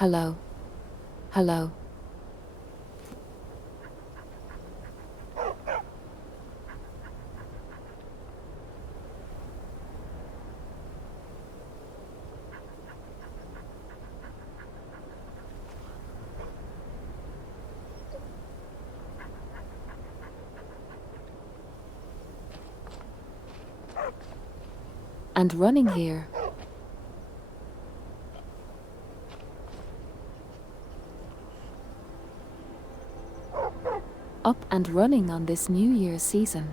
Hello. Hello. And running here. Up and running on this New Year's season.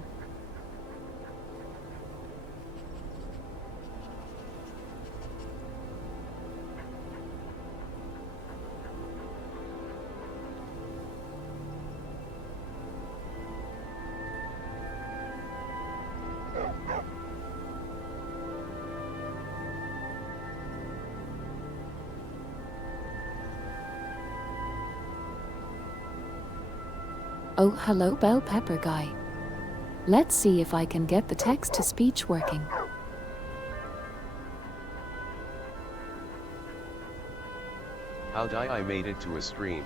Oh, hello, bell pepper guy. Let's see if I can get the text-to-speech working. How'd I made it to a stream.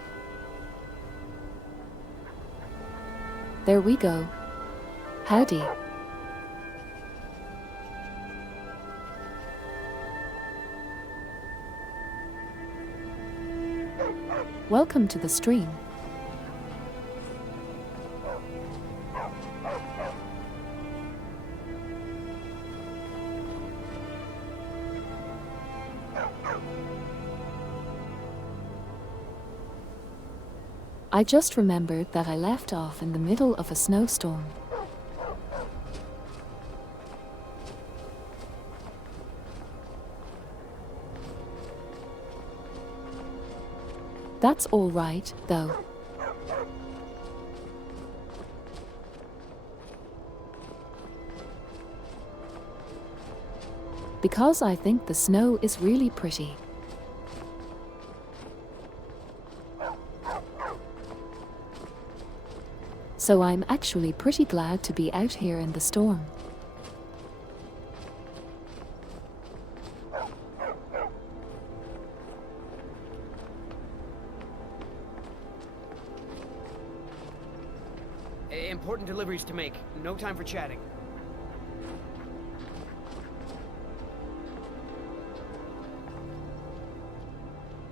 There we go. Howdy. Welcome to the stream. I just remembered that I left off in the middle of a snowstorm. That's all right, though. Because I think the snow is really pretty. So I'm actually pretty glad to be out here in the storm. Important deliveries to make. No time for chatting.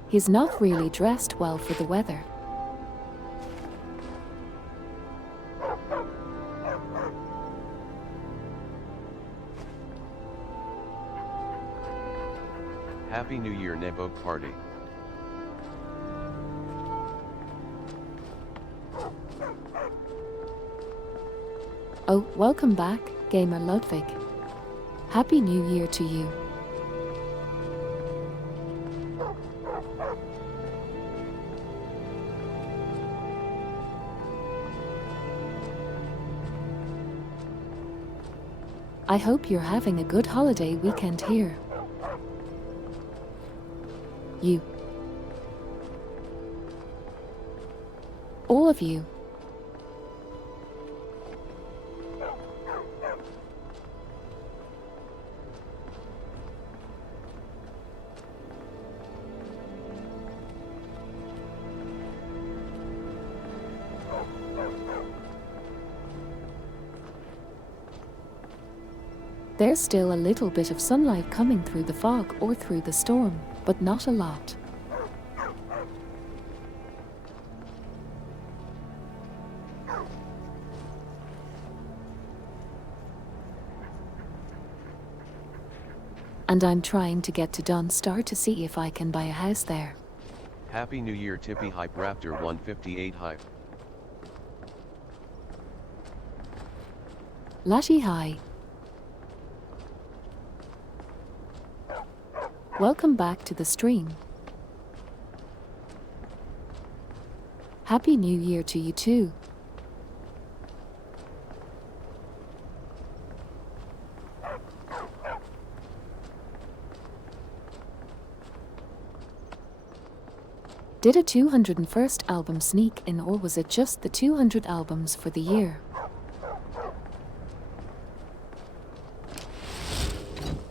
He's not really dressed well for the weather. Happy New Year, Nebo Party. Oh, welcome back, Gamer Ludwig. Happy New Year to you. I hope you're having a good holiday weekend here. You. All of you. There's still a little bit of sunlight coming through the fog or through the storm, but not a lot. And I'm trying to get to Dawnstar to see if I can buy a house there. Happy New Year, Tippy Hype Raptor 158 Hype. Latty hi. Welcome back to the stream. Happy New Year to you too. Did a 201st album sneak in, or was it just the 200 albums for the year?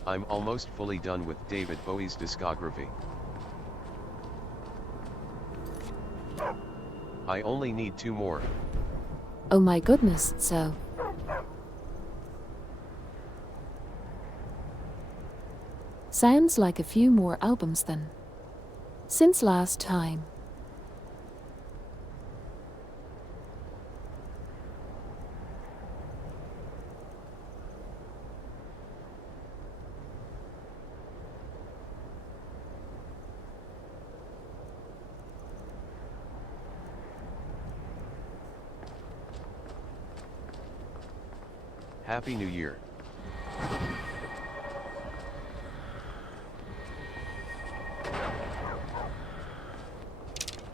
I'm almost fully done with David Bowie's discography. I only need 2 more. Oh my goodness, so. Sounds like a few more albums then. Since last time. Happy New Year.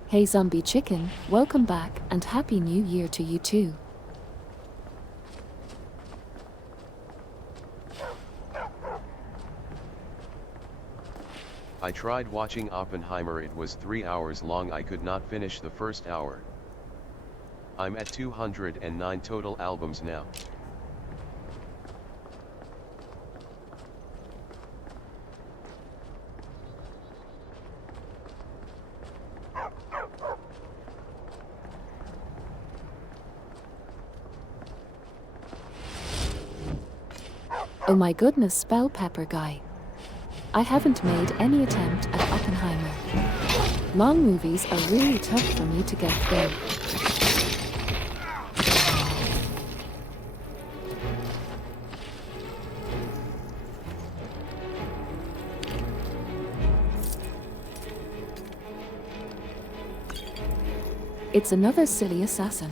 Hey Zombie Chicken, welcome back and Happy New Year to you too. I tried watching Oppenheimer, it was 3 hours long, I could not finish the first hour. I'm at 209 total albums now. Oh my goodness, Bell Pepper Guy. I haven't made any attempt at Oppenheimer. Long movies are really tough for me to get through. It's another silly assassin.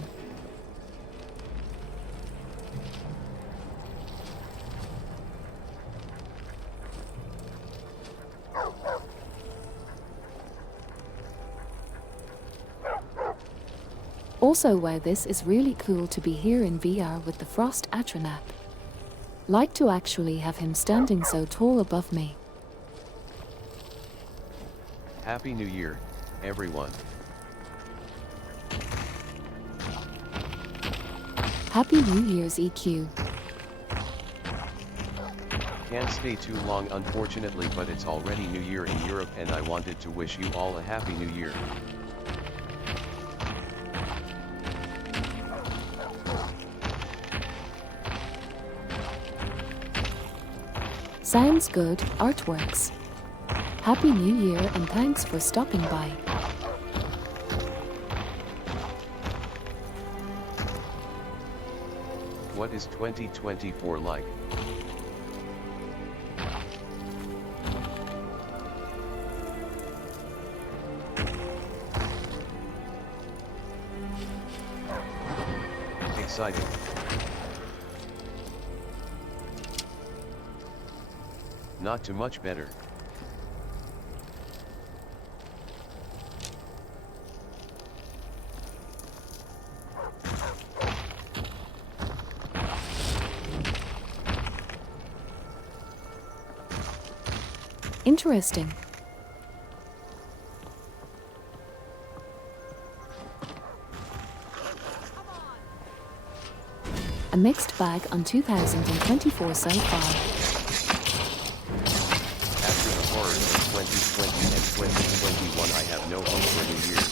Also, wow, this is really cool to be here in VR with the Frost Atronach. Like to actually have him standing so tall above me. Happy New Year, everyone. Happy New Year's EQ. Can't stay too long unfortunately, but it's already New Year in Europe and I wanted to wish you all a Happy New Year. Sounds good, Artworks. Happy New Year and thanks for stopping by. What is 2024 like? Exciting. Not too much better. Interesting. A mixed bag on 2024 so far. After the horrors of 2020 and 2021, I have no hope for New Year's.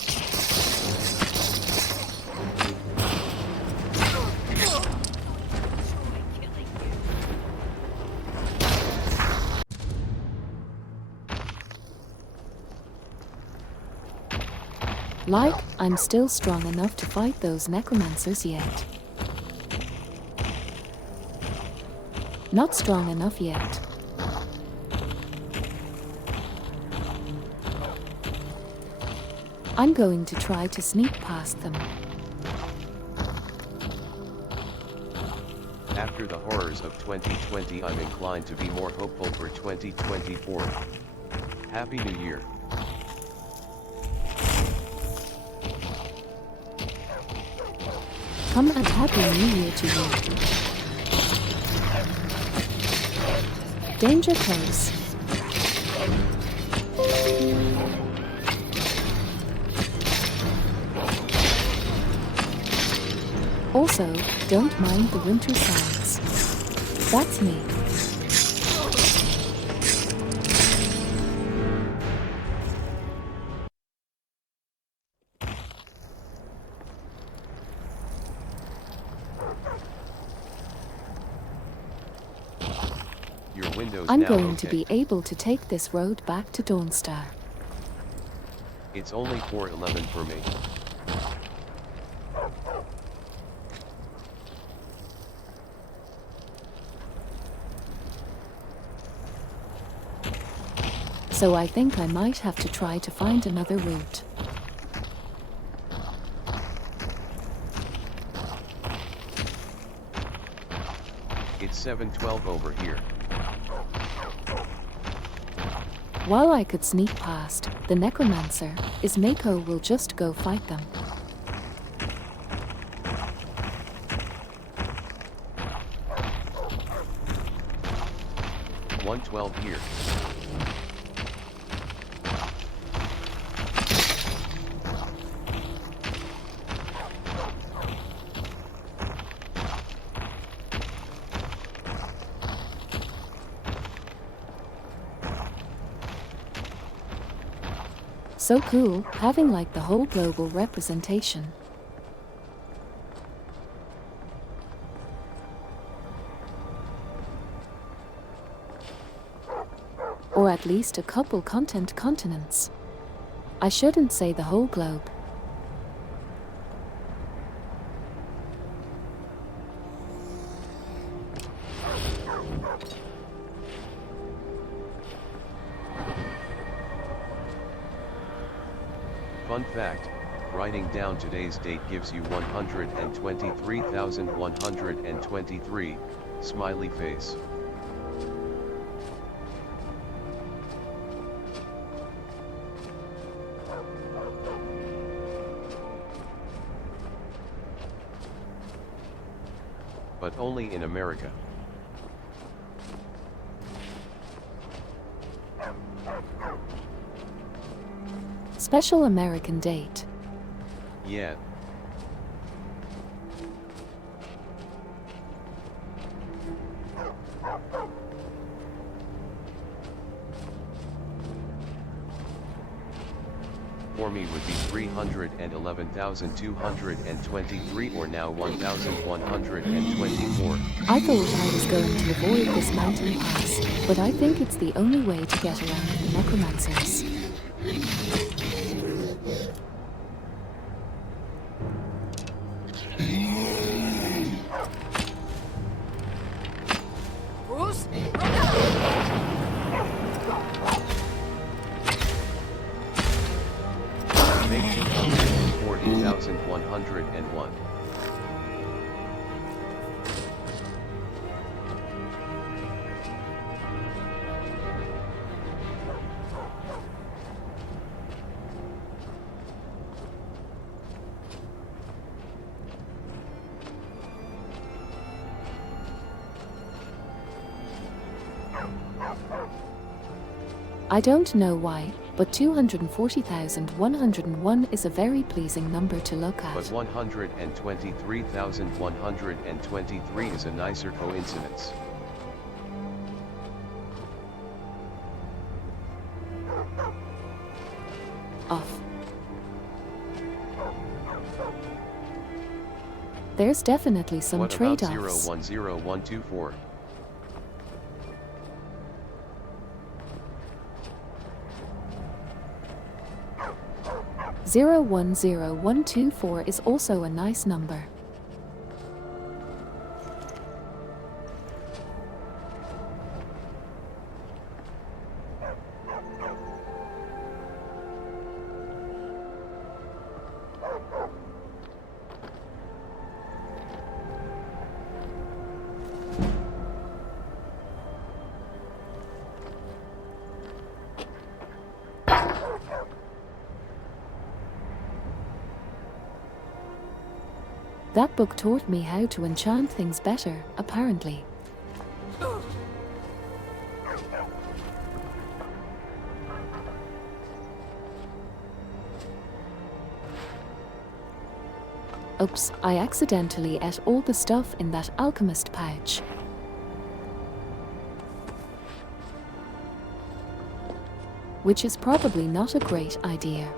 Like, I'm still strong enough to fight those necromancers yet. Not strong enough yet. I'm going to try to sneak past them. After the horrors of 2020, I'm inclined to be more hopeful for 2024. Happy New Year. Come and Happy New Year to you. Danger close. Also, don't mind the winter sounds. That's me. Your window's I'm now going to okay. be able to take this road back to Dawnstar. It's only 4:11 for me. So I think I might have to try to find another route. It's 7:12 over here. While I could sneak past the necromancer, Ismako will just go fight them. It's 1:12 here. So cool, having like the whole global representation. Or at least a couple continents. I shouldn't say the whole globe. Fun fact, writing down today's date gives you 123,123, smiley face. But only in America. Special American date. Yeah. For me would be 311,223 or now 1,124. I thought I was going to avoid this mountain pass, but I think it's the only way to get around the necromancers. Bruce? Make 240,101. I don't know why, but 240,101 is a very pleasing number to look at. But 123,123 is a nicer coincidence. Off. There's definitely some What about trade-offs. 010124? Zero 10124 is also a nice number. That book taught me how to enchant things better, apparently. Oops, I accidentally ate all the stuff in that alchemist pouch. Which is probably not a great idea.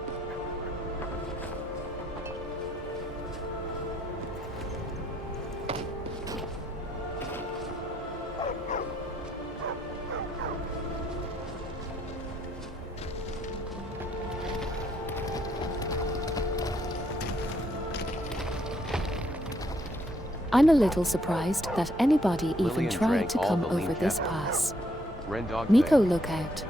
I'm a little surprised that anybody even Lillian tried drank to all come the lean over this caffeine. pass. Rendog Miko, thing. look out.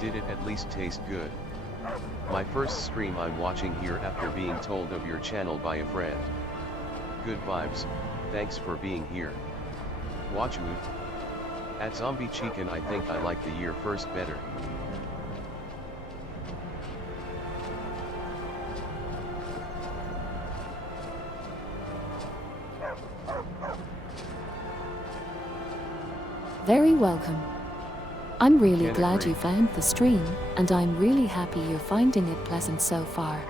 Did it at least taste good? My first stream I'm watching here after being told of your channel by a friend. Good vibes, thanks for being here. Watch Woot. At Zombie Chicken I think I like the year first better. Very welcome. I'm really Can't glad agree. you found the stream, and I'm really happy you're finding it pleasant so far.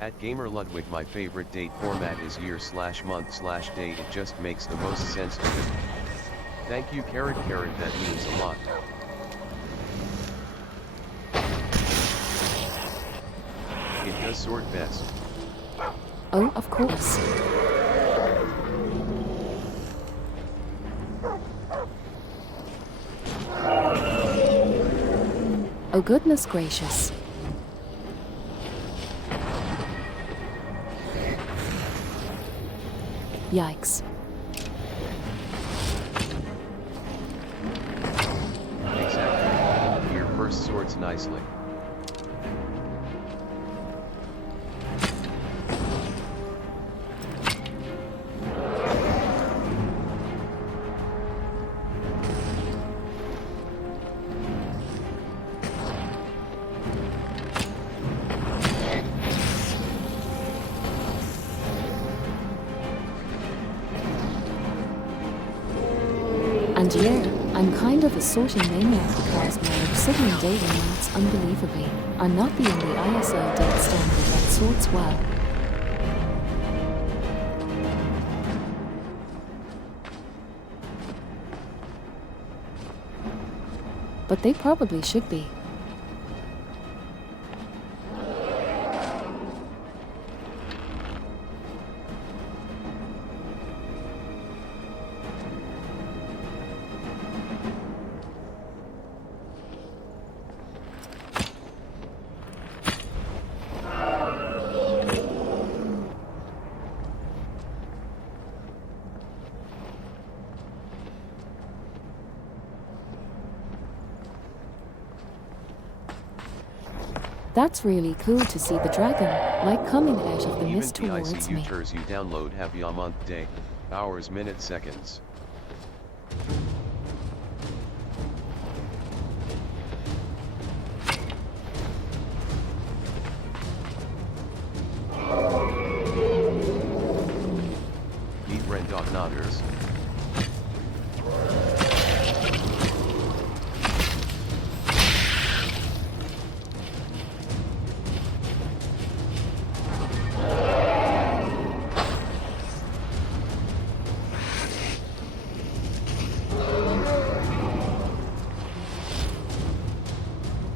At Gamer Ludwig my favorite date format is year/month/day, it just makes the most sense to me. Thank you carrot, that means a lot. It does sort best. Oh, of course. Oh goodness gracious. Yikes. Exactly. Year first sorts nicely. And yeah, I'm kind of a sorting maniac because my obsidian daily mounts unbelievably. I'm not the only ISO date standard that sorts well. But they probably should be. That's really cool to see the dragon, like coming out of the Even mist towards PICU me. tours you download have ya month, day, hours, minutes, seconds. Meet Rendog Noggers.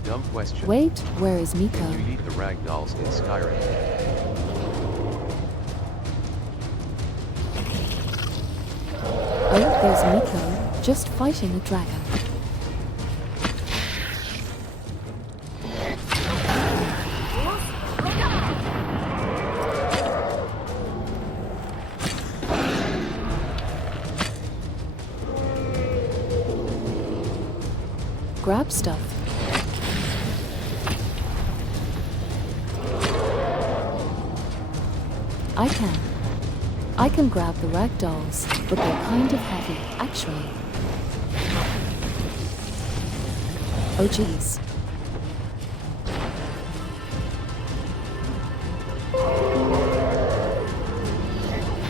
Dumb question. Wait, where is Miko? You eat the ragdolls in Skyrim. Oh, there's Miko, just fighting a dragon. Grab stuff. I can grab the ragdolls, but they're kind of heavy, actually. Oh geez.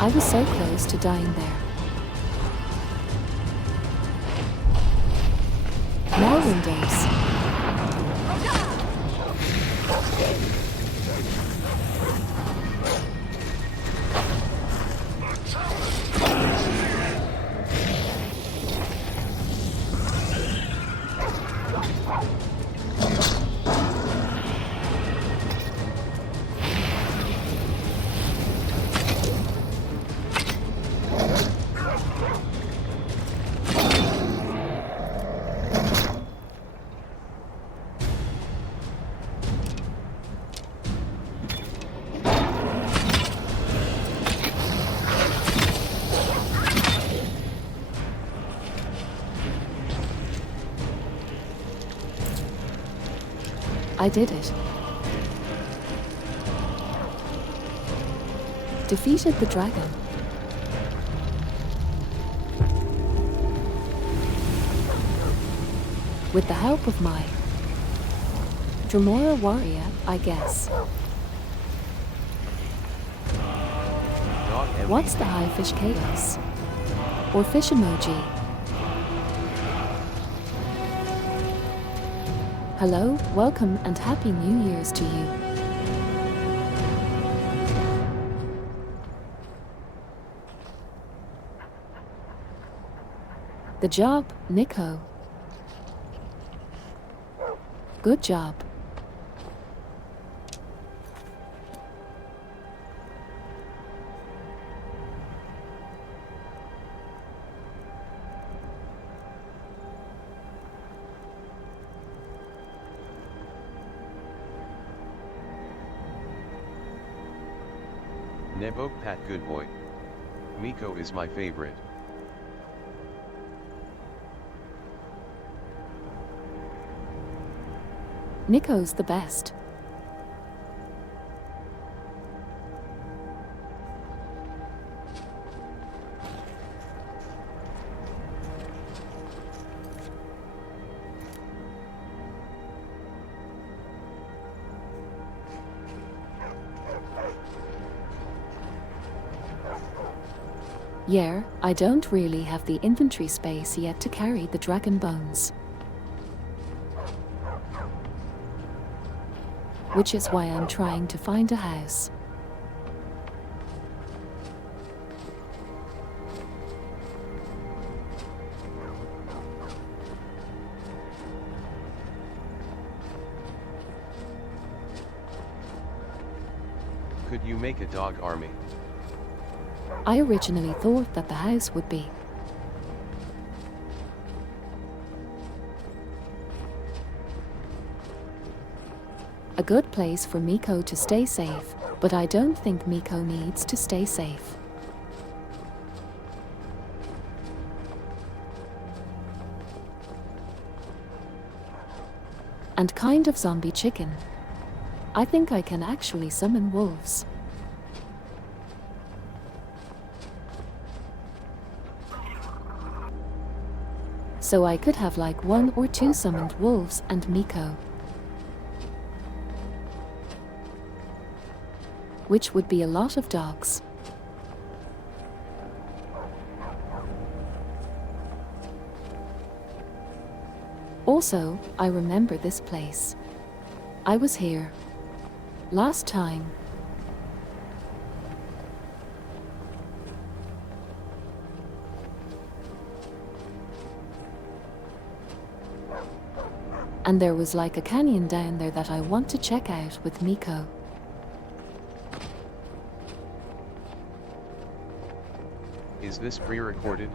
I was so close to dying there. More windows. I did it. Defeated the dragon. With the help of my Dremora warrior, I guess. What's the high fish chaos? Or fish emoji? Hello, welcome and happy New Year's to you. The job, Nico. Good job. Nebo Pat good boy. Miko is my favorite. Nico's the best. Yeah, I don't really have the inventory space yet to carry the dragon bones. Which is why I'm trying to find a house. Could you make a dog army? I originally thought that the house would be a good place for Miko to stay safe, but I don't think Miko needs to stay safe. And kind of zombie chicken. I think I can actually summon wolves. So I could have like 1 or 2 summoned wolves and Miko. Which would be a lot of dogs. Also, I remember this place. I was here last time. And there was like a canyon down there that I want to check out with Miko. Is this pre-recorded?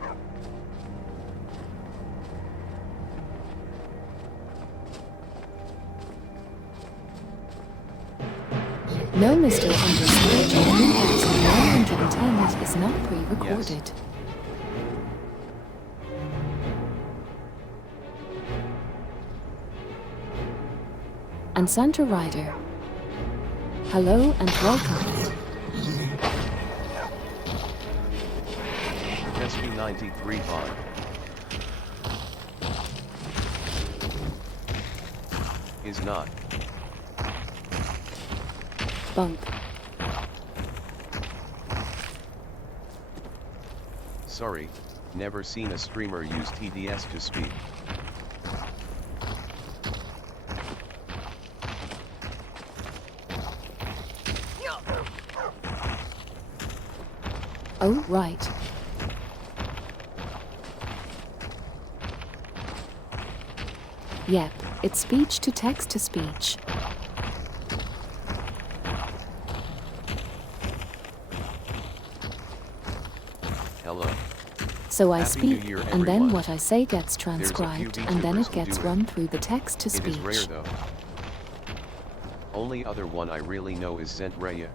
No, Mr. Underscore 1910 is not pre-recorded. Yes. And Santa Rider. Hello and welcome. SV93 bond. Is not. Bump. Sorry, never seen a streamer use TDS to speak. Oh, right. Yep, it's speech to text to speech. Hello. So I Happy speak, New Year, and then everyone. what I say gets There's a few transcribed, and then it VTubers who gets do run it. through the text to It is rare speech. though. Only other one I really know is Zentreya.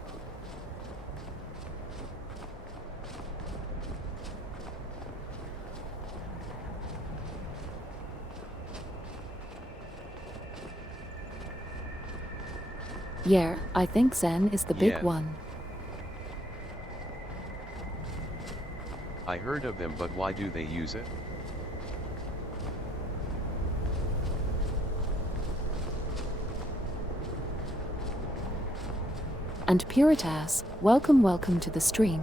Yeah, I think Zen is the big Yeah. one. I heard of them, but why do they use it? And Puritas, welcome to the stream.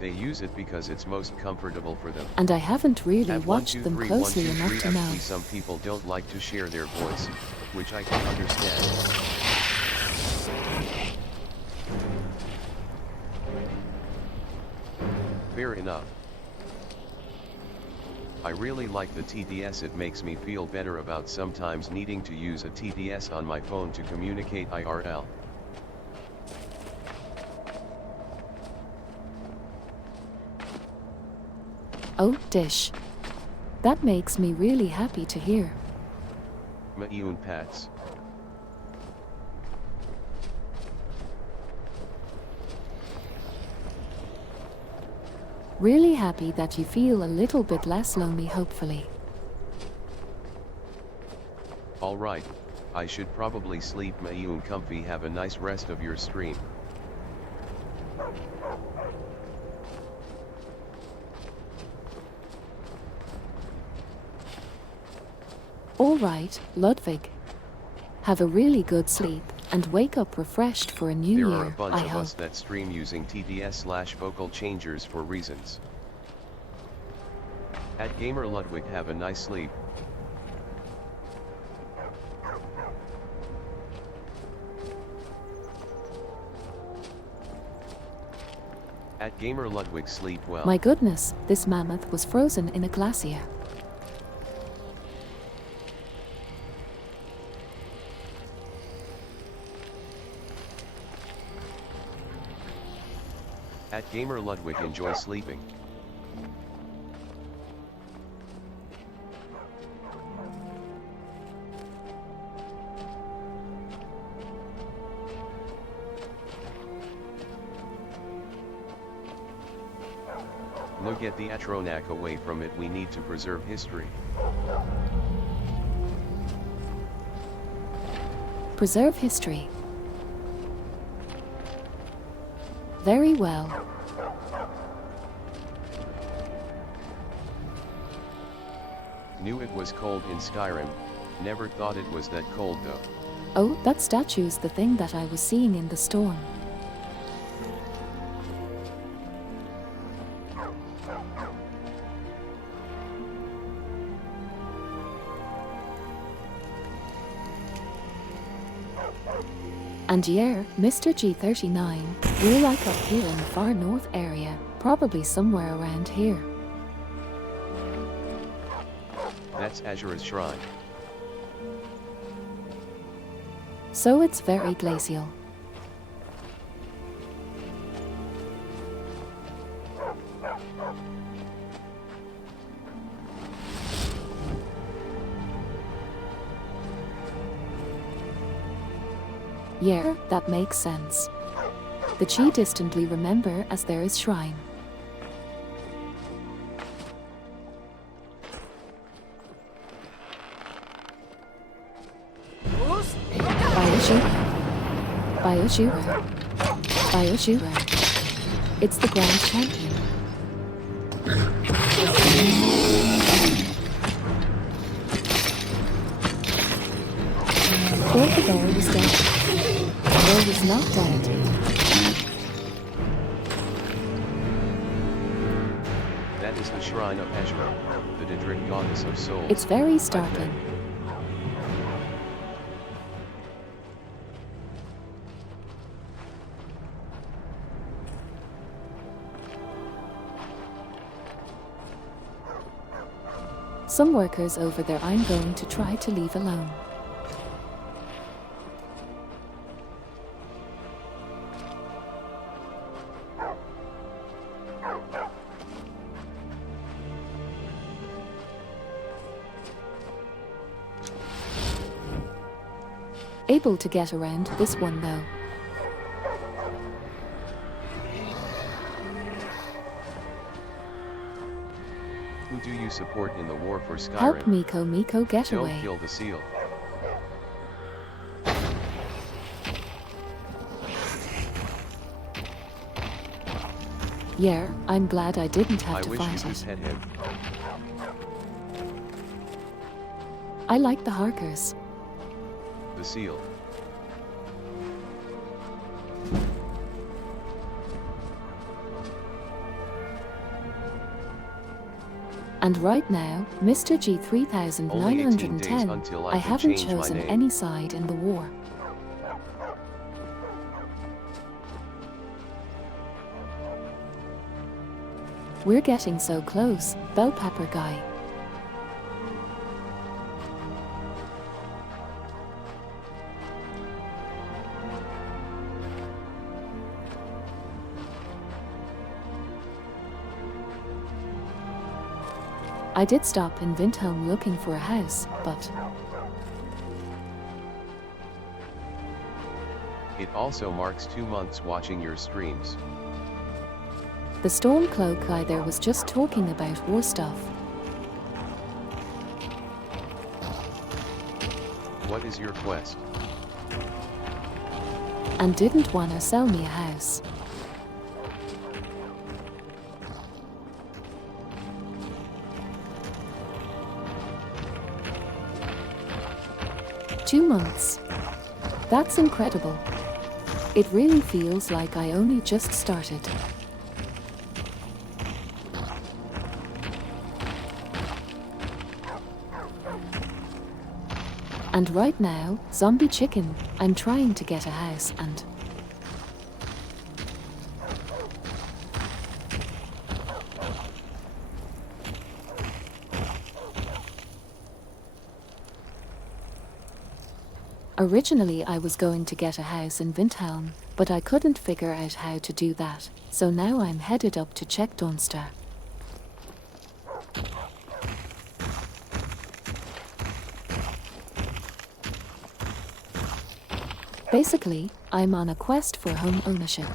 They use it because it's most comfortable for them. And I haven't really At 1, watched 2, them 3, closely 1, 2, enough 3, to know. Actually, some people don't like to share their voice, which I can understand. Fair enough. I really like the TDS. It makes me feel better about sometimes needing to use a TDS on my phone to communicate IRL. Oh, dish. That makes me really happy to hear. Ma'yun Pats. Really happy that you feel a little bit less lonely, hopefully. Alright, I should probably sleep. Ma'yun comfy. Have a nice rest of your stream. Alright, Ludwig. Have a really good sleep, and wake up refreshed for a new There year, are a bunch I of hope. us that stream using TDS/vocal changers for reasons. At Gamer Ludwig, have a nice sleep. At Gamer Ludwig, sleep well. My goodness, this mammoth was frozen in a glacier. At Gamer Ludwig, enjoy sleeping. No, get the Atronak away from it. We need to preserve history. Preserve history. Very well. Knew it was cold in Skyrim, never thought it was that cold though. Oh, that statue's the thing that I was seeing in the storm. And yeah, Mr. G39, we're like up here in the far north area, probably somewhere around here. That's Azura's shrine. So it's very glacial. Yeah, that makes sense. The Chi distantly remember as there is shrine. Bioshooter. Bioshooter. It's the Grand Champion. Thought the bear was dead. The bear was not dead. That is the shrine of Azura, the Daedric goddess of souls. It's very startling. Some workers over there I'm going to try to leave alone. Able to get around this one though. Who do you support in the war for Skyrim? Help Miko get Don't away. kill the seal. Yeah, I'm glad I didn't have I to wish fight you could it. pet him. I like the Harkers. The seal. And right now, Mr. Only 18 days G3910, until I I can haven't change my chosen name. any side in the war. We're getting so close, bell pepper guy. I did stop in Winterhold looking for a house, but It also marks 2 months watching your streams. the Stormcloak guy there was just talking about war stuff. What is your quest? And didn't wanna sell me a house. Two months. That's incredible. It really feels like I only just started. And right now, zombie chicken, I'm trying to get a house and originally I was going to get a house in Winterhold, but I couldn't figure out how to do that, so now I'm headed up to check Dawnstar. Basically, I'm on a quest for home ownership.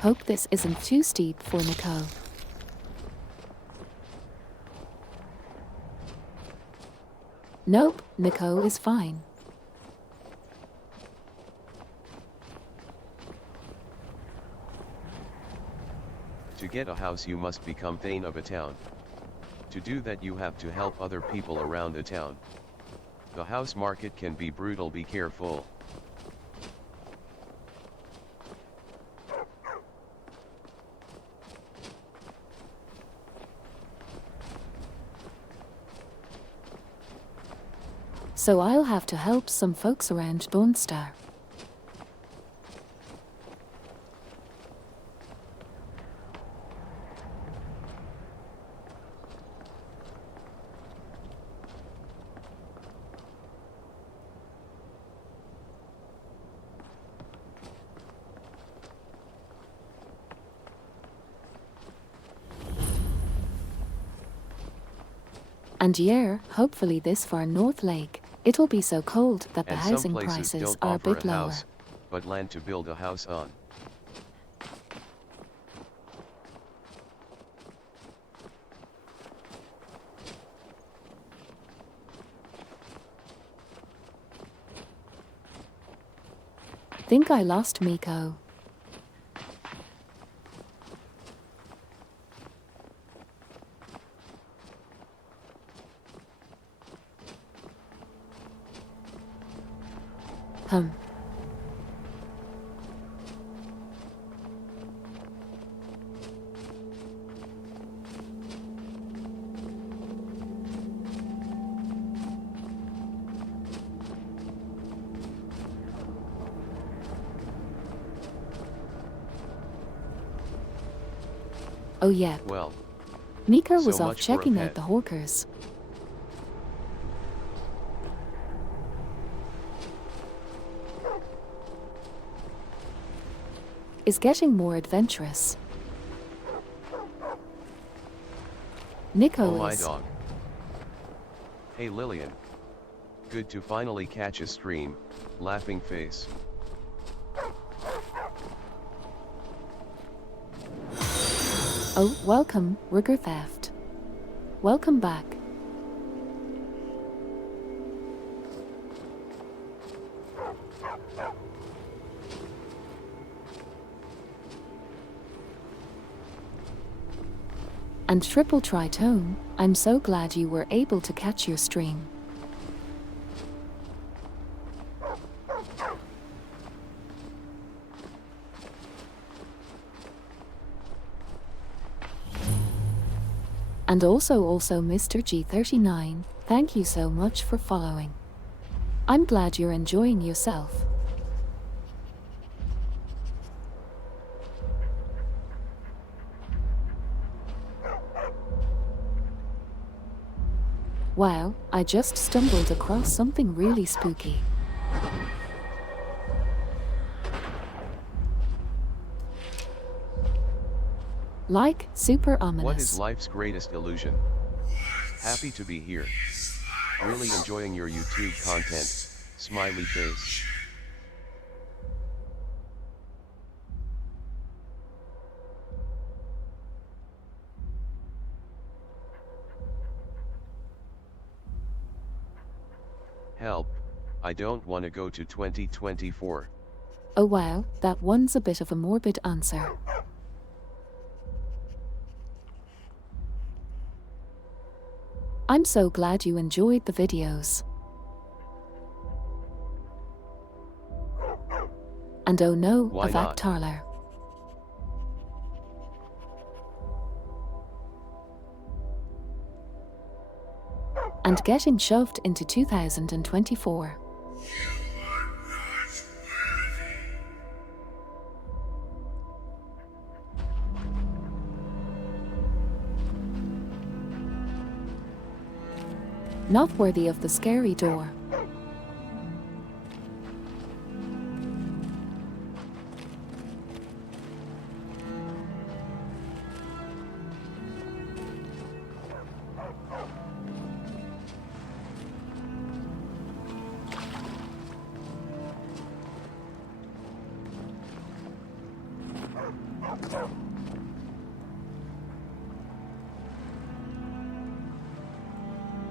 Hope this isn't too steep for Nicole. Nope, Nicole is fine. To get a house you must become Thane of a town. To do that you have to help other people around the town. The house market can be brutal, be careful. So I'll have to help some folks around Dawnstar. And yeah, hopefully this far North Lake, it'll be so cold that the And housing some places prices don't are a offer bit a lower. house, but land to build a house on. Think I lost Miko. Oh yeah, Well, Miko so was off much for a checking out pet. the hawkers. Is getting more adventurous. Nico Oh my is. dog. Hey Lillian. Good to finally catch a stream, laughing face. Oh, welcome, Rigger Theft. Welcome back. And Triple Tritone, I'm so glad you were able to catch your stream. And also Mr. G39, thank you so much for following. I'm glad you're enjoying yourself. Wow, I just stumbled across something really spooky. Like, super ominous. What is life's greatest illusion? Happy to be here. Really enjoying your YouTube content, smiley face. Help, I don't want to go to 2024. Oh wow, that one's a bit of a morbid answer. I'm so glad you enjoyed the videos. And oh no, Why a not? Vaktarler. And getting shoved into 2024. Not worthy of the scary door.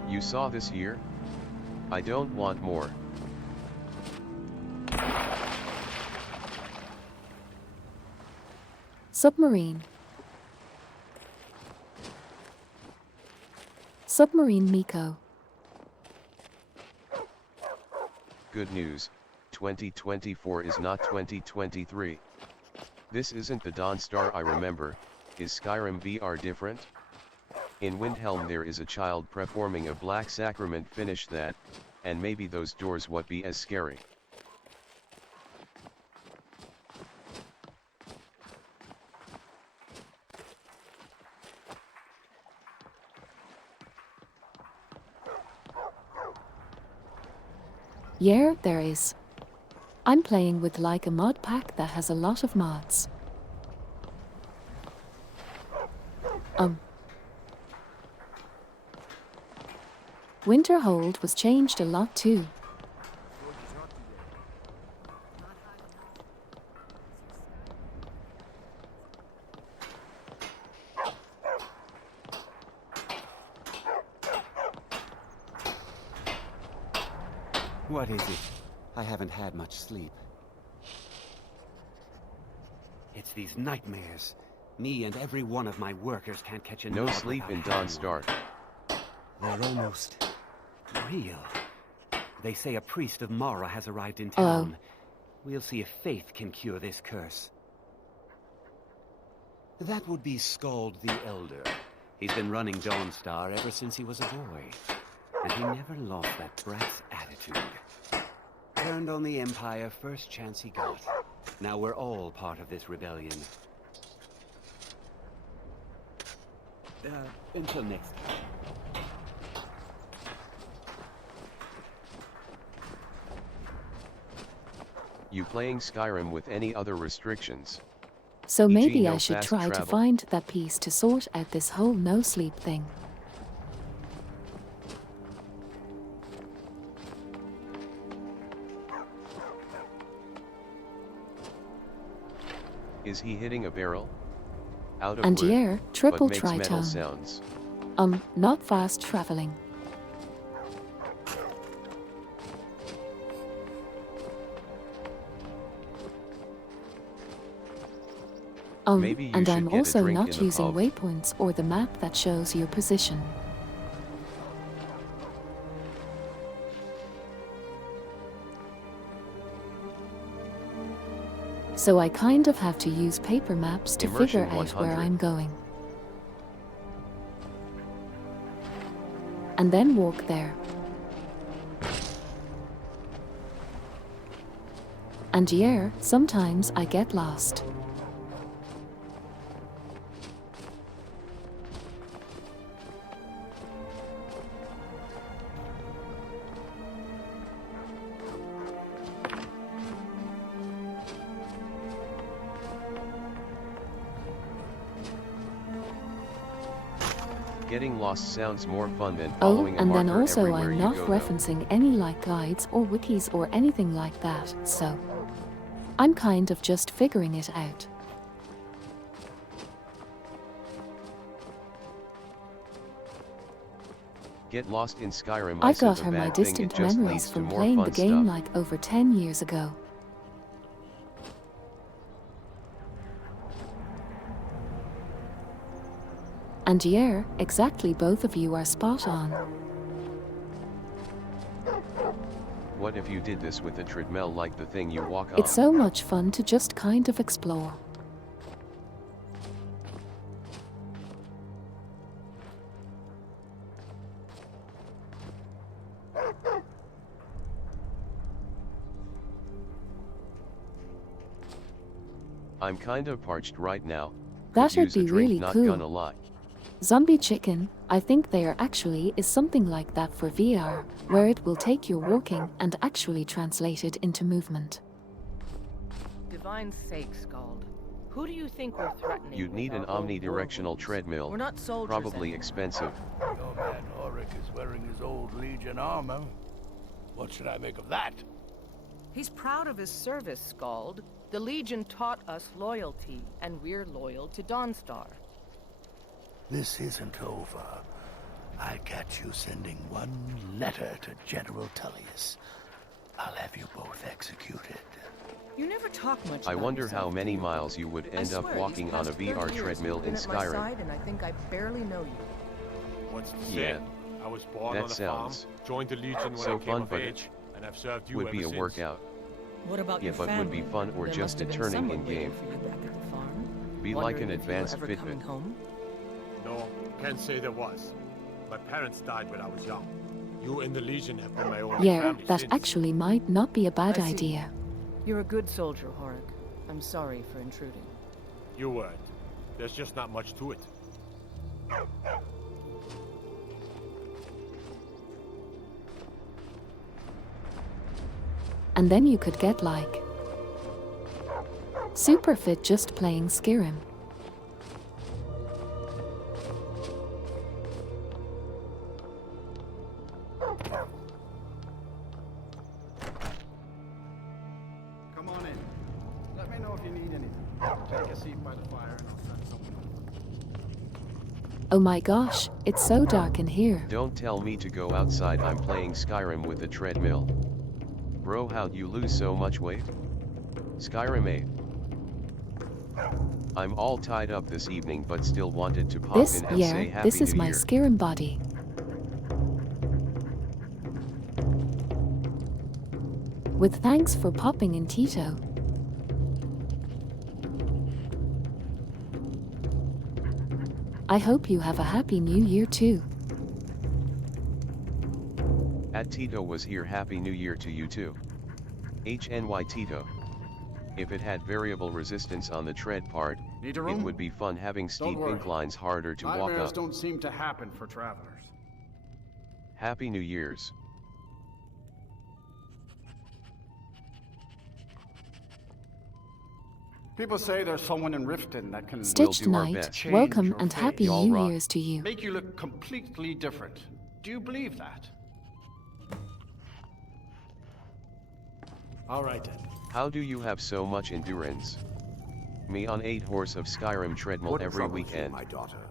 You saw this here? I don't want more. Submarine. Submarine Miko. Good news, 2024 is not 2023. This isn't the Dawnstar I remember. Is Skyrim VR different? In Windhelm there is a child performing a black sacrament. Finish that, and maybe those doors won't be as scary. Yeah, there is. I'm playing with like a mod pack that has a lot of mods. Winterhold was changed a lot too. What is it? I haven't had much sleep. It's these nightmares. Me and every one of my workers can't catch a No nod sleep in without having Dawnstar. one. They're almost real. They say a priest of Mara has arrived in town. We'll see if faith can cure this curse. That would be Scald the Elder. He's been running Dawnstar ever since he was a boy. And he never lost that brat's attitude. Turned on the Empire first chance he got. Now we're all part of this rebellion. Until next time. You playing Skyrim with any other restrictions? So E.g. maybe no I should fast try to travel. find that piece to sort out this whole no sleep thing. Is he hitting a barrel? Out of And wood, yeah, triple but makes metal tritone. sounds. Not fast traveling. Maybe you And should I'm get a also drink in not the using pub. waypoints or the map that shows your position. So I kind of have to use paper maps to Immersion figure out where 100. I'm going. And then walk there. And yeah, sometimes I get lost. Getting lost sounds more fun than Oh, following a and then marker also everywhere I'm you not go, though. referencing any like guides or wikis or anything like that, so I'm kind of just figuring it out. Get lost in Skyrim I isn't got a her my bad thing, it distant just memories leads to from more playing fun the game stuff. like over 10 years ago. And yeah, exactly, both of you are spot on. What if you did this with a treadmill like the thing you walk on? It's so much fun to just kind of explore. I'm kind of parched right now. Could That would use a be drink, really not cool. gonna lie. Zombie chicken, I think there actually is something like that for VR, where it will take your walking and actually translate it into movement. Divine sake, Scald. Who do you think we're threatening? You'd need an with our old omnidirectional war treadmill. We're not soldiers Probably anymore. expensive. Your man Ulrich is wearing his old Legion armor. What should I make of that? He's proud of his service, Scald. The Legion taught us loyalty, and we're loyal to Dawnstar. This isn't over. I'll catch you sending one letter to General Tullius. I'll have you both executed. You never talk much I about wonder yourself, how many do you? miles you would I end up swear, walking these on a past 30 VR years treadmill you've in been at my Skyrim. side, and I think I barely know you. What's the Yeah, saying? I was born that on a sounds farm, joined the Legion when so I came fun, of but age, and I've served you would ever be a since. workout. What about Yeah, your but family? would be fun or There just must have a been turning someone in waiting game. for you back at the farm. Be like Wondering an if you were advanced ever Fitbit. coming home. No, can't say there was. My parents died when I was young. You and the Legion have been my only Yeah, family that since. actually might not be a bad I see. idea. You're a good soldier, Horik. I'm sorry for intruding. You weren't. There's just not much to it. And then you could get like super fit just playing Skyrim. Come on in. Let me know if you need anything. Take a seat by the fire and I'll send someone. Oh my gosh, it's so dark in here. Don't tell me to go outside, I'm playing Skyrim with a treadmill. Bro, how'd you lose so much weight? Skyrim 8. I'm all tied up this evening but still wanted to pop This, in and say yeah, Happy this is New my Year. Skyrim body. With thanks for popping in, Tito. I hope you have a happy new year too. At Tito was here, Happy New Year to you too. HNY Tito. If it had variable resistance on the tread part, Need a it room? would be fun having steep worry. inclines harder to walk Nightmares up. don't seem to happen for travelers. Happy New Year's. People say there's someone in Riften that can Stitched do our Knight, best. Change welcome your and face. happy Y'all New rock. Year's to you. make you look completely different. Do you believe that? All right then. How do you have so much endurance? Me on 8 horse of Skyrim treadmill What every troubles you, weekend. my daughter?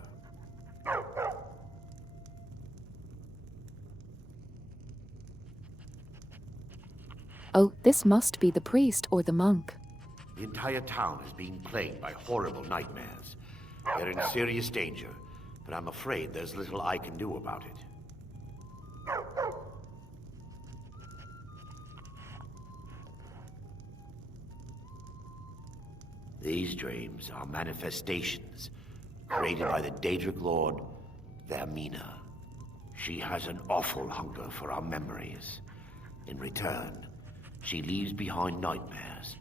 Oh, this must be the priest or the monk. The entire town is being plagued by horrible nightmares. They're in serious danger, but I'm afraid there's little I can do about it. These dreams are manifestations created by the Daedric Lord, Vermina. She has an awful hunger for our memories. In return, she leaves behind nightmares.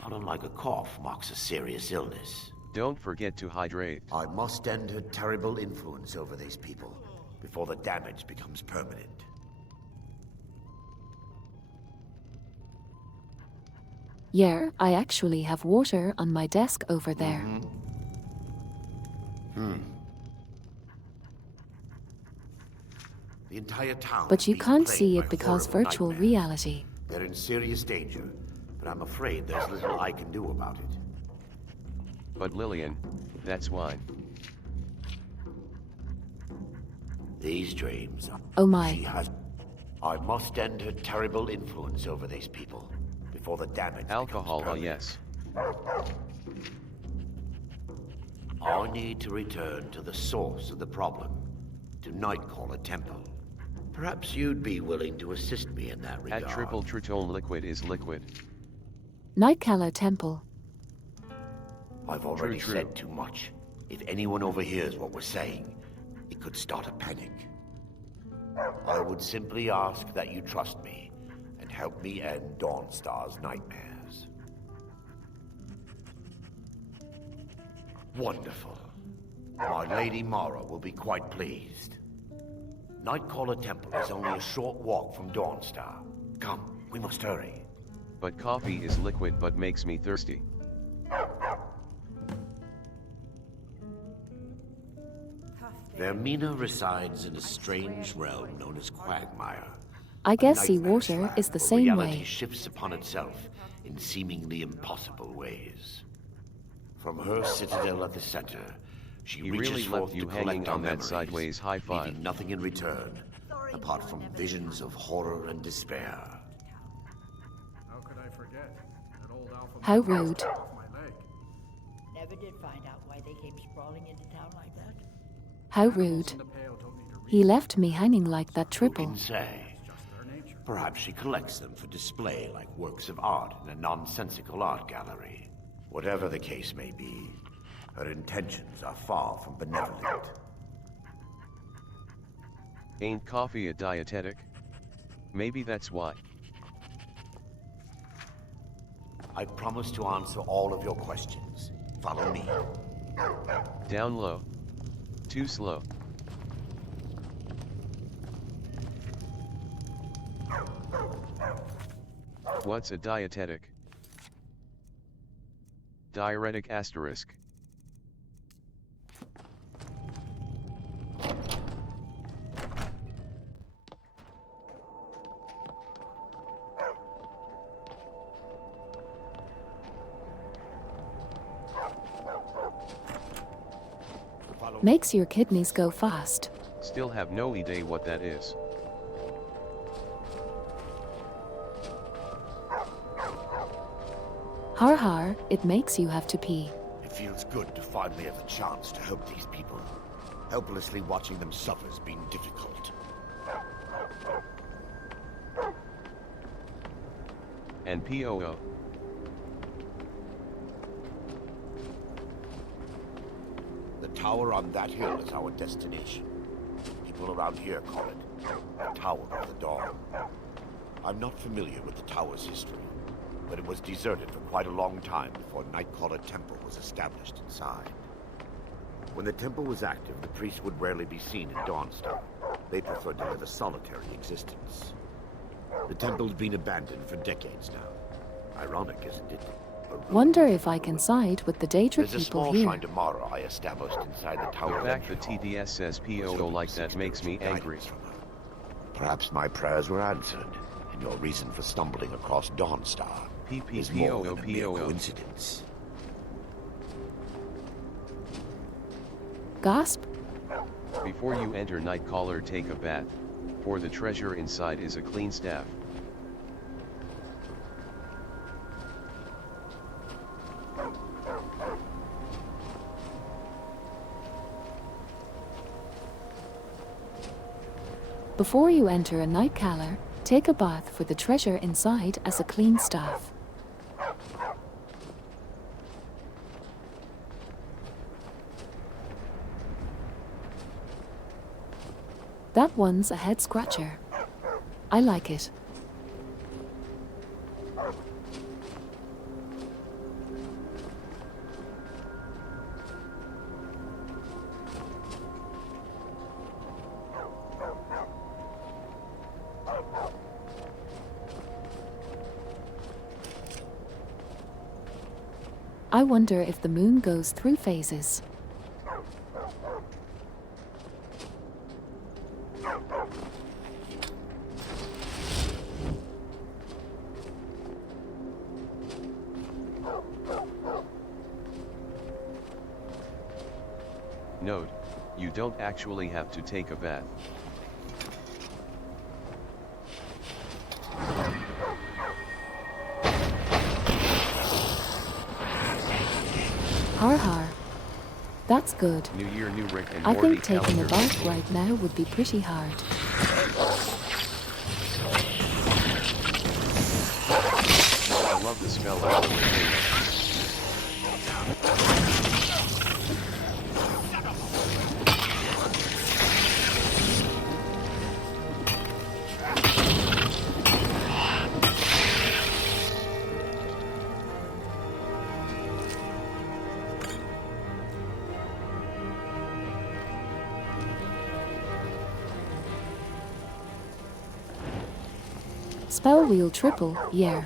Not unlike a cough marks a serious illness. Don't forget to hydrate. I must end her terrible influence over these people before the damage becomes permanent. Yeah, I actually have water on my desk over there. The entire town But is you being can't plagued see by it because horrible virtual nightmares. reality. They're in serious danger, but I'm afraid there's little I can do about it. But Lillian, that's wine. These dreams. Oh my. She has. I must end her terrible influence over these people before the damage Alcohol, becomes permanent. yes. I need to return to the source of the problem, to Nightcaller Temple. Perhaps you'd be willing to assist me in that regard. At triple tritone liquid is liquid. Nightcaller Temple. I've already True. said too much. If anyone overhears what we're saying, it could start a panic. I would simply ask that you trust me and help me end Dawnstar's nightmares. Wonderful. My Lady Mara will be quite pleased. Nightcaller Temple is only a short walk from Dawnstar. Come, we must hurry. But coffee is liquid but makes me thirsty. Vermina resides in a strange realm known as Quagmire. I guess A seawater nightmare is the where same reality way. shifts upon itself in seemingly impossible ways. From her citadel at the center, she He reaches really forth left you to hanging collect our on that memories, sideways high five. leaving nothing in return, apart from visions of horror and despair. How could I forget? That old alpha How male rude. cut off my leg. Never did find out why they came sprawling into town like that. How Animals rude. in the pale don't need to read. He left me hanging like that Who triple. can say? It's just their nature. Perhaps she collects them for display like works of art in a nonsensical art gallery. Whatever the case may be, her intentions are far from benevolent. Ain't coffee a dietetic? Maybe that's why. I promise to answer all of your questions. Follow me. Down low. Too slow. What's a dietetic? Diuretic asterisk. Makes your kidneys go fast. Still have no idea what that is. Har har, it makes you have to pee. It feels good to finally have a chance to help these people. Helplessly watching them suffer has been difficult. And POO. The tower on that hill is our destination. People around here call it the Tower of the Dawn. I'm not familiar with the tower's history, but it was deserted for quite a long time before Nightcaller Temple was established inside. When the temple was active, the priests would rarely be seen in Dawnstar. They preferred to live a solitary existence. The temple's been abandoned for decades now. Ironic, isn't it? A ruin Wonder of if I ruin. can side with the Daedric There's a people small here. shrine to Mara I established inside the tower. The fact the entry hall. TDS says Was POO hoping like to that seek makes me spiritual angry. guidance from her. Perhaps my prayers were answered, and your reason for stumbling across Dawnstar is more than a mere PPPOO. coincidence. Gasp! Before you enter Nightcaller, take a bath, for the treasure inside is a clean staff. Before you enter a Nightcaller, take a bath, for the treasure inside as a clean staff. That one's a head scratcher. I like it. I wonder if the moon goes through phases. Note, you don't actually have to take a bath. Har har. That's good. New Year, new Rick and I Morty think taking a calendar. bath right now would be pretty hard. I love the smell of the potato. Spell wheel triple, yeah.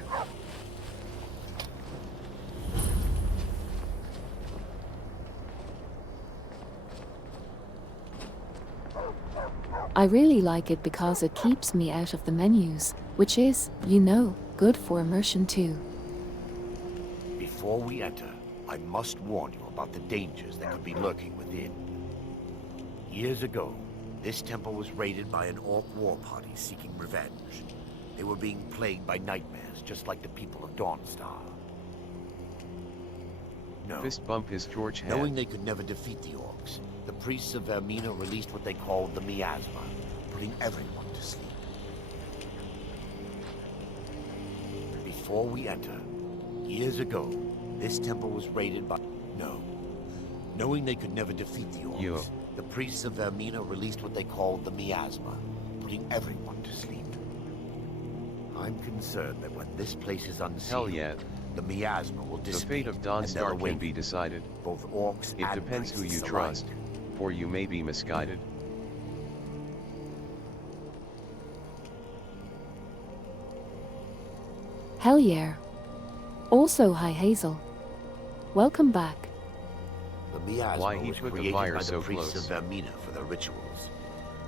I really like it because it keeps me out of the menus, which is, you know, good for immersion too. Before we enter, I must warn you about the dangers that could be lurking within. Years ago, this temple was raided by an orc war party seeking revenge. They were being plagued by nightmares, just like the people of Dawnstar. No. Fist bump his George hand. Knowing they could never defeat the orcs, the priests of Vermina released what they called the miasma, putting everyone to sleep. Before we enter, years ago, this temple was raided by... No. Knowing they could never defeat the orcs, the priests of Vermina released what they called the miasma, putting everyone to sleep. I'm concerned that when this place is unsealed, Hell yeah. the miasma will The dissipate. fate of Dawnstar can be decided. Both orcs It and depends who you priests trust, alike. for you may be misguided. Hell yeah. Also, hi Hazel. Welcome back. The miasma Why he was put the created fire by the so priests close? of Vermina for their rituals.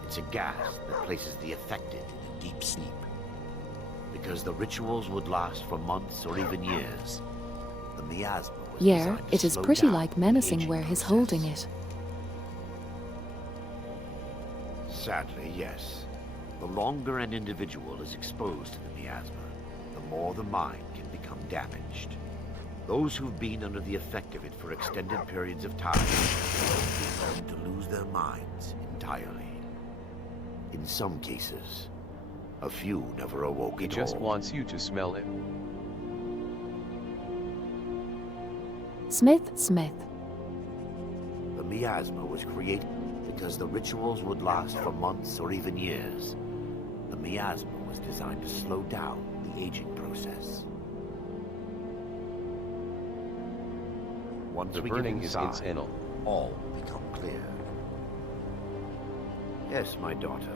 It's a gas that places the affected in a deep sleep. Because the rituals would last for months or even years, the miasma was Yeah, designed to it is slow pretty down like the menacing aging where he's process. holding it. Sadly, yes. The longer an individual is exposed to the miasma, the more the mind can become damaged. Those who've been under the effect of it for extended periods of time tend to lose their minds entirely. In some cases, a few never awoke He at just all. wants you to smell it. Smith. The miasma was created because the rituals would last for months or even years. The miasma was designed to slow down the aging process. Once The we burning get is inside, incidental. all will become clear. Yes, my daughter.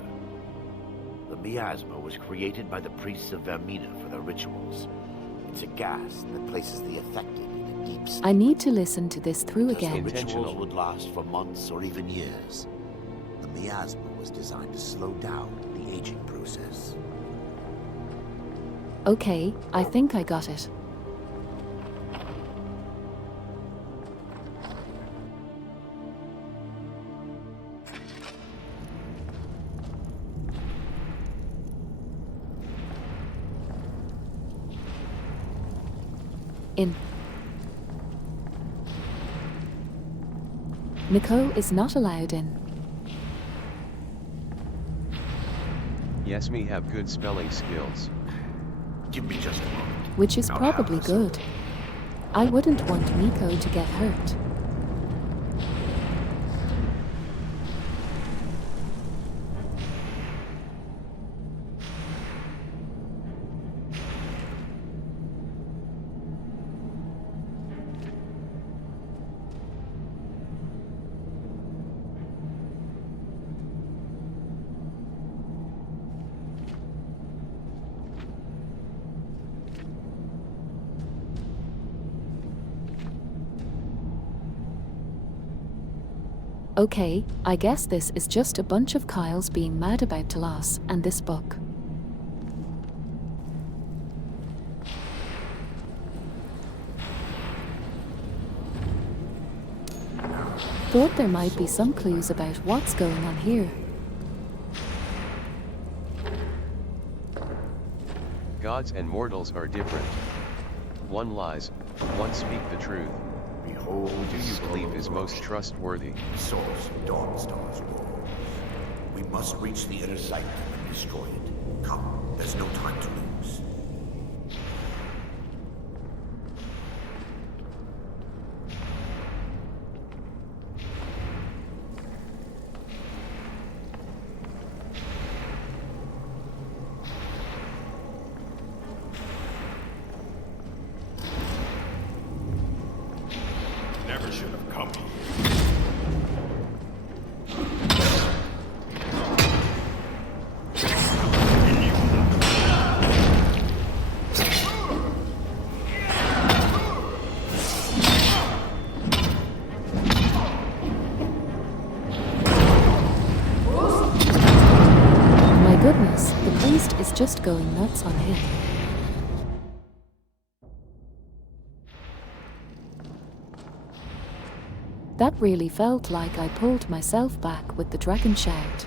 The miasma was created by the priests of Vermina for their rituals. It's a gas that places the affected in a deep sleep. I need to listen to this through Because again. the rituals Intentional. would last for months or even years. The miasma was designed to slow down the aging process. Okay, I think I got it. Nico is not allowed in, Yes, me have good spelling skills. Give me just a moment. which is and I'll have probably this good. I wouldn't want Nico to get hurt. Okay, I guess this is just a bunch of Kyles being mad about Talos and this book. Thought there might be some clues about what's going on here. Gods and mortals are different. One lies, one speak the truth. Behold, Who do you believe is most trustworthy? the source of Dawnstar's walls. We must reach the inner sanctum and destroy it. Come, there's no time to lose. Never should have come here. My goodness, the priest is just going nuts on him. That really felt like I pulled myself back with the dragon shout.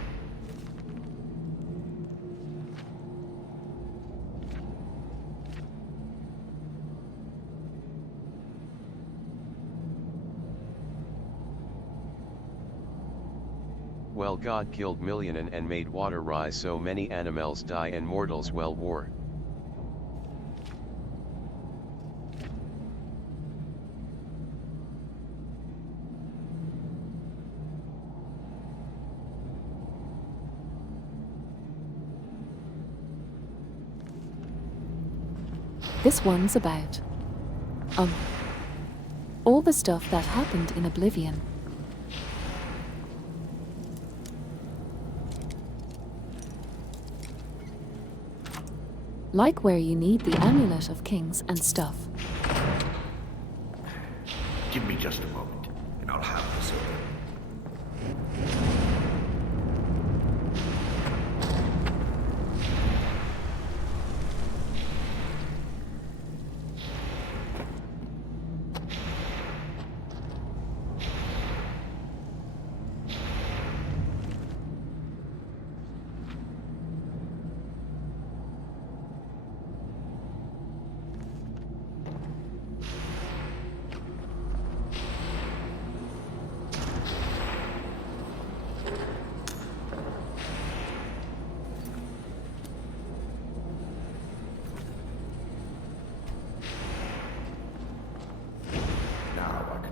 Well, God killed million and made water rise so many animals die and mortals well war. This one's about all the stuff that happened in Oblivion. Like where you need the amulet of kings and stuff. Give me just a moment, and I'll have this open.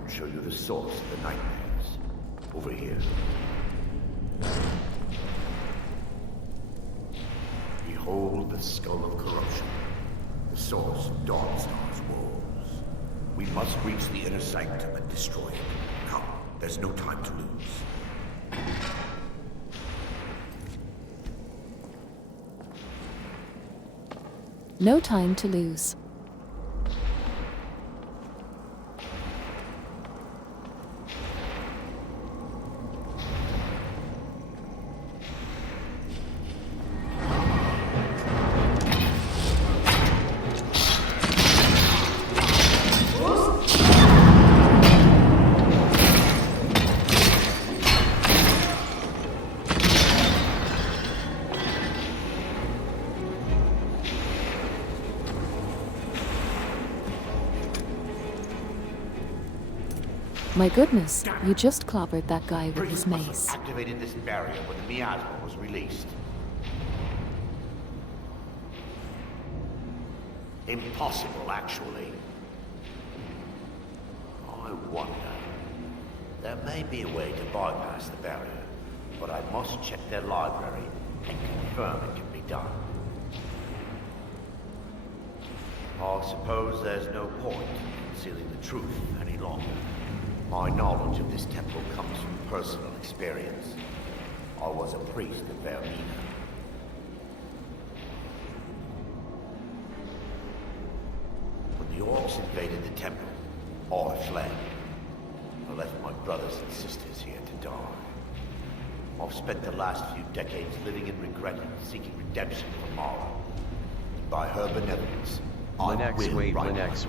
Show you the source of the nightmares. Over here. Behold the skull of corruption, the source of Dawnstar's walls. We must reach the inner sanctum and destroy it. Come, there's no time to lose. No time to lose. My goodness, you just clobbered that guy with his Priests must mace. have activated this barrier when the miasma was released. Impossible, actually. I wonder. There may be a way to bypass the barrier, but I must check their library and confirm it can be done. I suppose there's no point in concealing the truth any longer. My knowledge of this temple comes from personal experience. I was a priest of Vermina. When the orcs invaded the temple, I fled. I left my brothers and sisters here to die. I've spent the last few decades living in regret and seeking redemption from Mara. By her benevolence, I will right my wrongs.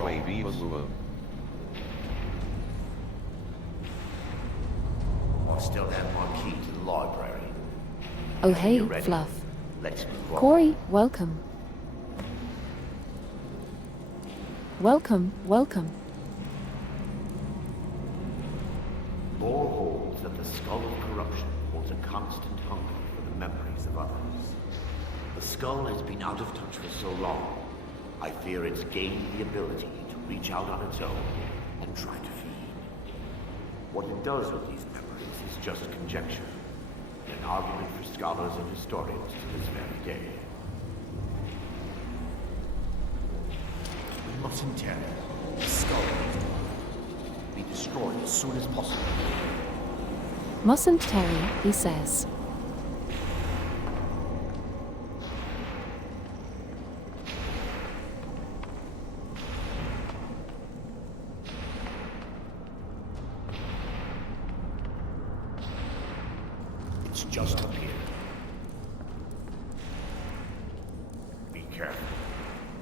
I still have my key to the library. Oh hey, You're ready. Fluff. Let's move on. Corey, welcome. Welcome, welcome. Lore holds that the skull of corruption holds a constant hunger for the memories of others. The skull has been out of touch for so long, I fear it's gained the ability to reach out on its own and try to feed. What it does with these memories is just conjecture, an argument for scholars and historians to this very day. We mustn't tear the skull. Be destroyed as soon as possible. Mustn't tarry, he says. It's just up here. Be careful.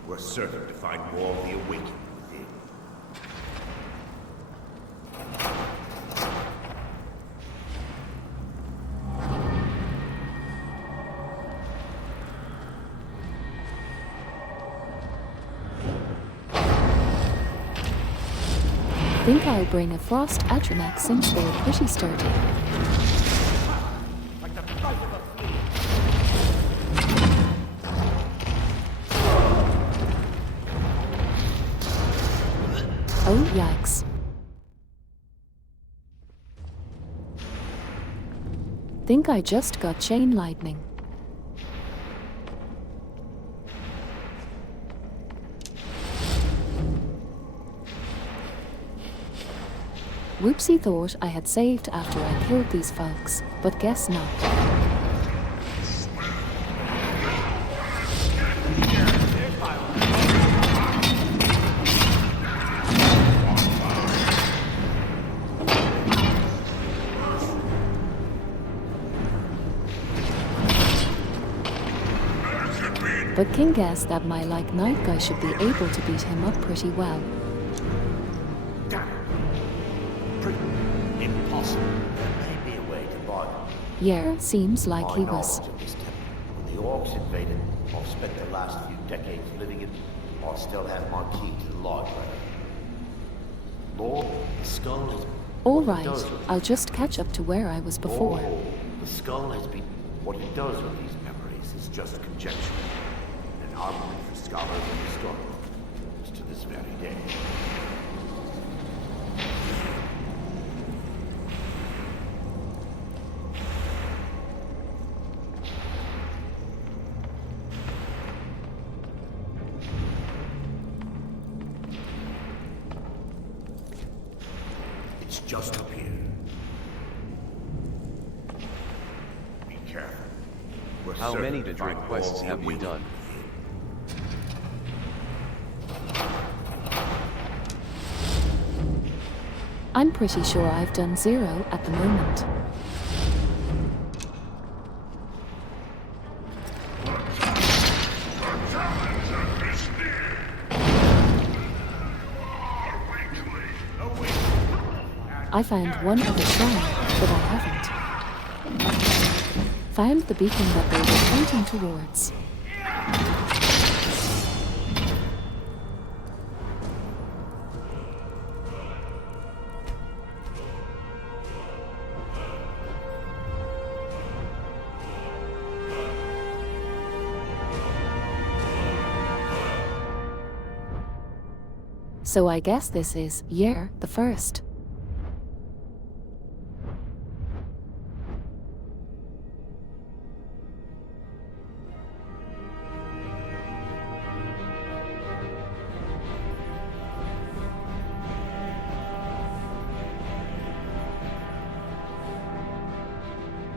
We're certain to find more of the awakening within. Think I'll bring a frost atramax since they're pretty sturdy. Oh yikes. Think I just got chain lightning. Whoopsie thought I had saved after I killed these folks, but guess not. But King guessed that my night guy should be able to beat him up pretty well. Impossible. There may be a way to buy them. Yeah, seems like My he was. knowledge of this temple. When the orcs invaded, I've spent the last few decades living in. I still have my key to the library. Lord, the skull has. All what it right, does with I'll just catch up to where I was before. The skull has been. What it does with these memories is just conjecture. An argument for scholars and historians to this very day. It's just up here. Be careful. We're How certain many to find drink all quests the have you awakening done? I'm pretty sure I've done 0 at the moment. I found one other shrine, but I haven't. Found the beacon that they were pointing towards. So I guess this is year the first.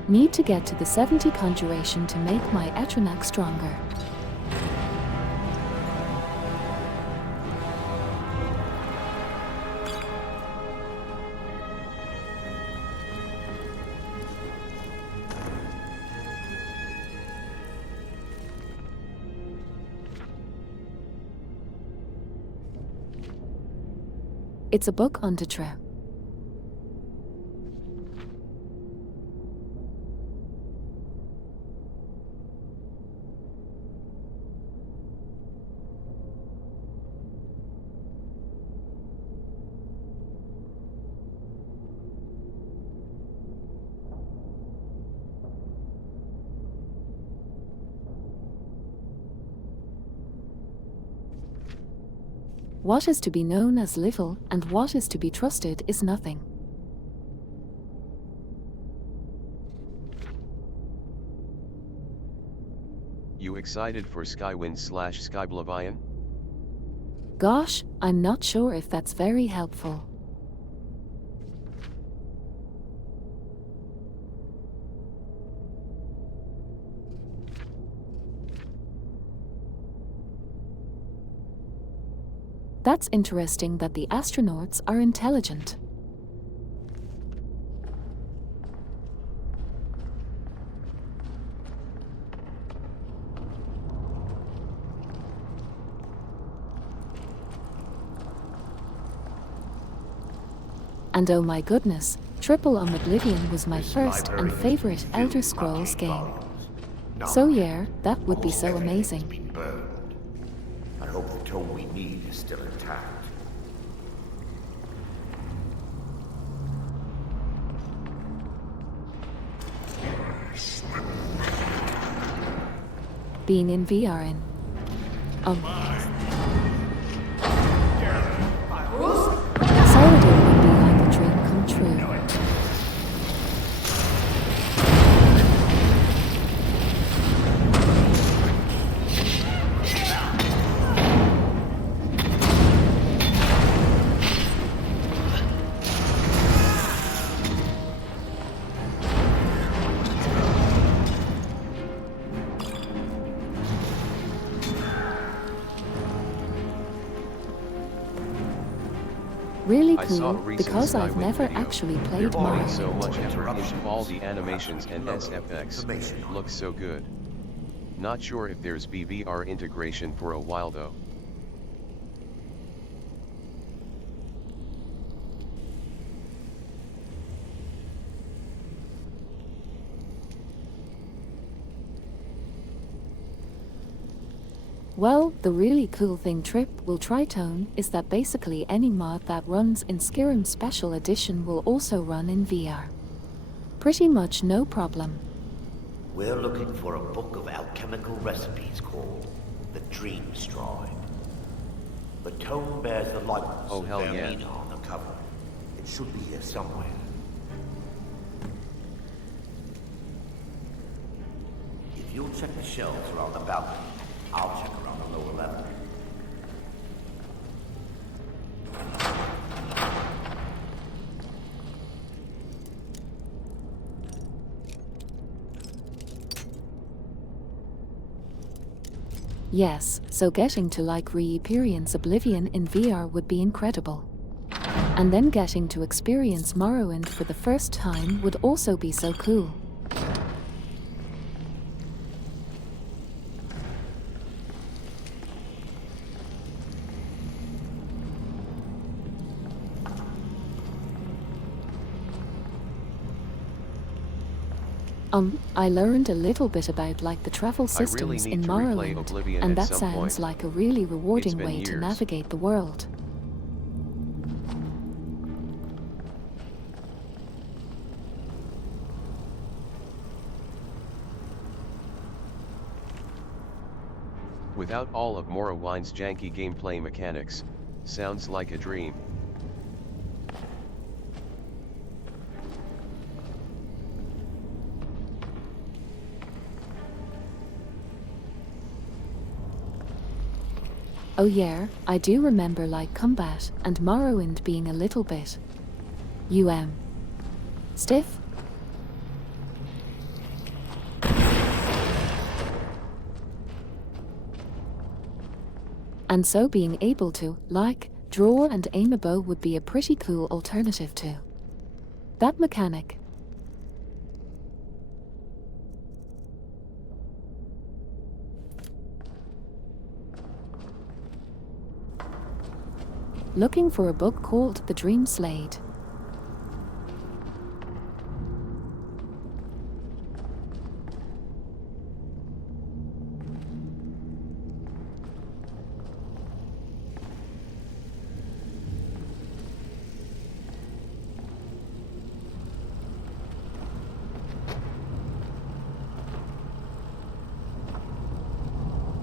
Need to get to the 70 conjuration to make my Etronac stronger. It's a book on Detre. What is to be known as little and what is to be trusted is nothing. You excited for Skywind/Skyblavian? Gosh, I'm not sure if that's very helpful. That's interesting that the astronauts are intelligent. And oh my goodness, Triple on Oblivion was my first and favorite Elder Scrolls game. So yeah, that would be so amazing. I hope the tome we need is still intact. Being in VR in. Sourdough would be like a dream come true. Really cool, because I've never actually played Mario. So much effort into all the animations and SFX. Looks so good. Not sure if there's BVR integration for a while though. Well, the really cool thing Trip will try Tone is that basically any mod that runs in Skyrim Special Edition will also run in VR. Pretty much no problem. We're looking for a book of alchemical recipes called the Dream Scribe. The tome bears the likeness of Vermina on the cover. It should be here somewhere. If you'll check the shelves around the balcony, I'll check around the lower level. Yes, so getting to like re-experience Oblivion in VR would be incredible. And then getting to experience Morrowind for the first time would also be so cool. I learned a little bit about like the travel systems in Morrowind, and that sounds like a really rewarding way to navigate the world. Without all of Morrowind's janky gameplay mechanics, Sounds like a dream. Oh yeah, I do remember like combat and Morrowind being a little bit stiff. And so being able to, like, draw and aim a bow would be a pretty cool alternative to that mechanic. Looking for a book called The Dream Slade.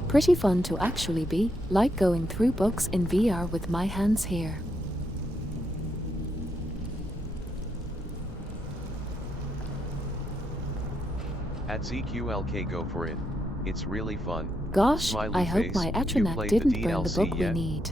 Pretty fun to actually be, like going through books in VR with my hands here. At ZQLK, go for it. It's really fun. Gosh, Smiley I hope face. my You Atronach played didn't the burn the DLC book yet? we need.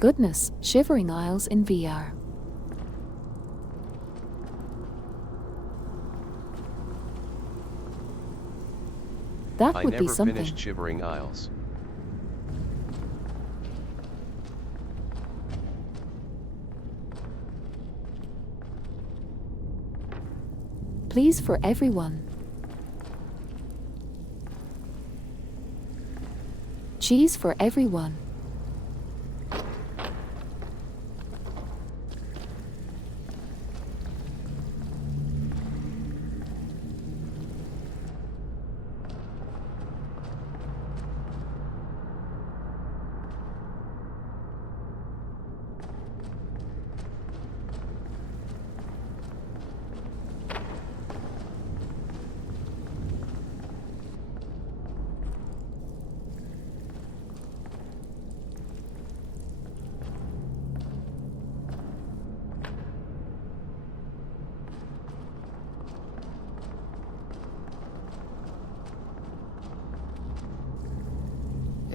Goodness, Shivering Isles in VR. That I would never be something. finished Shivering Isles. Please for everyone. Cheese for everyone.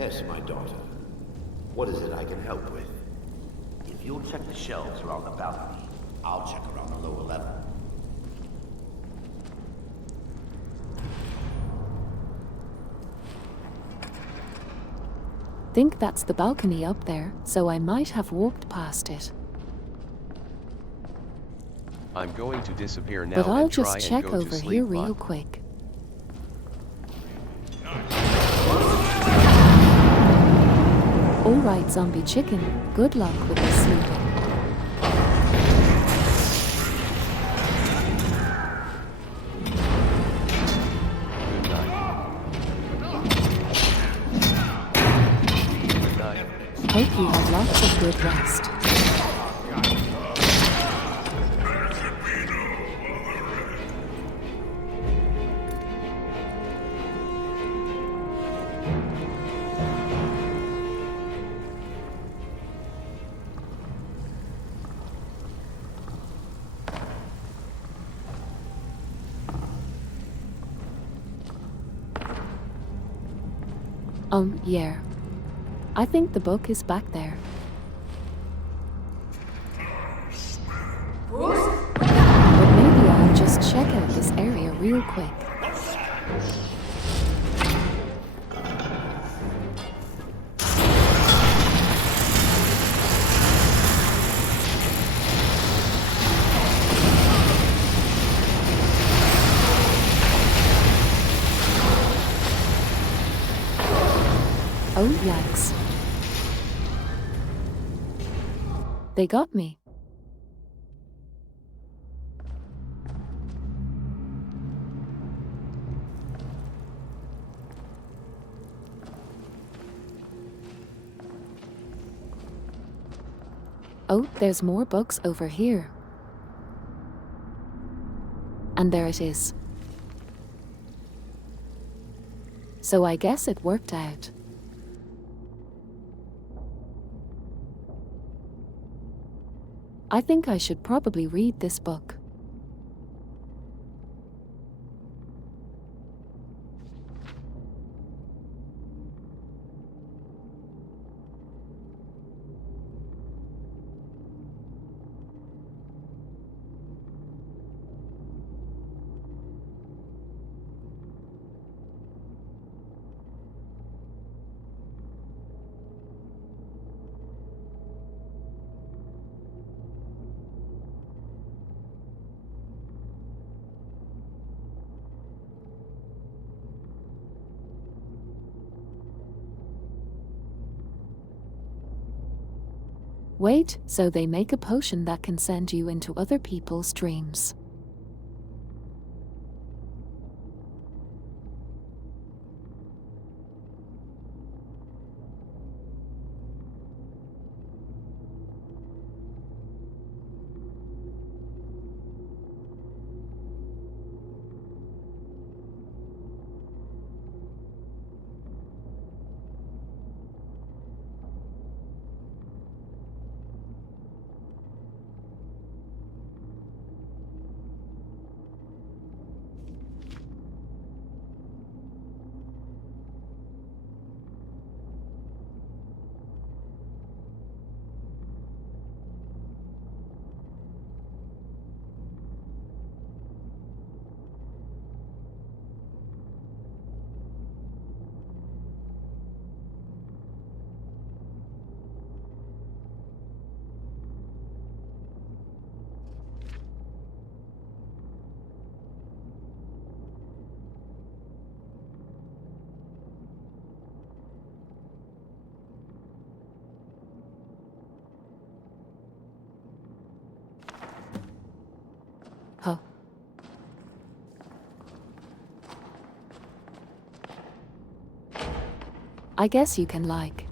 Yes, my daughter. What is it I can help with? If you'll check the shelves around the balcony, I'll check around the lower level. Think that's the balcony up there, so I might have walked past it. I'm going to disappear now But I'll and try just and check go to over sleep, here real bot. quick. Alright, zombie chicken, good luck with the sleeping. Good night. Good night. Hope you have lots of good rest. Yeah. I think the book is back there. But maybe I'll just check out this area real quick. Oh, yikes. They got me. Oh, there's more bugs over here. And there it is. So I guess it worked out. I think I should probably read this book. Wait, so they make a potion that can send you into other people's dreams. Huh. I guess you can like.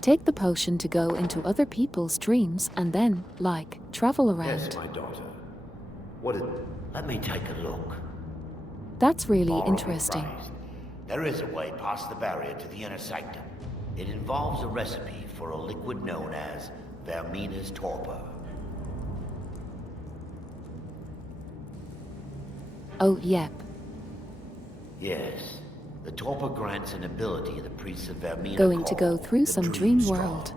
Take the potion to go into other people's dreams and then, like, travel around. Yes, my daughter. What is... Let me take a look. That's really Morally interesting. phrased. There is a way past the barrier to the inner sanctum. It involves a recipe for a liquid known as Vermina's torpor. Oh, yep. Yes. The torpor grants an ability the priests of Vermina Going to call go through the some dream Dreamstrong, world.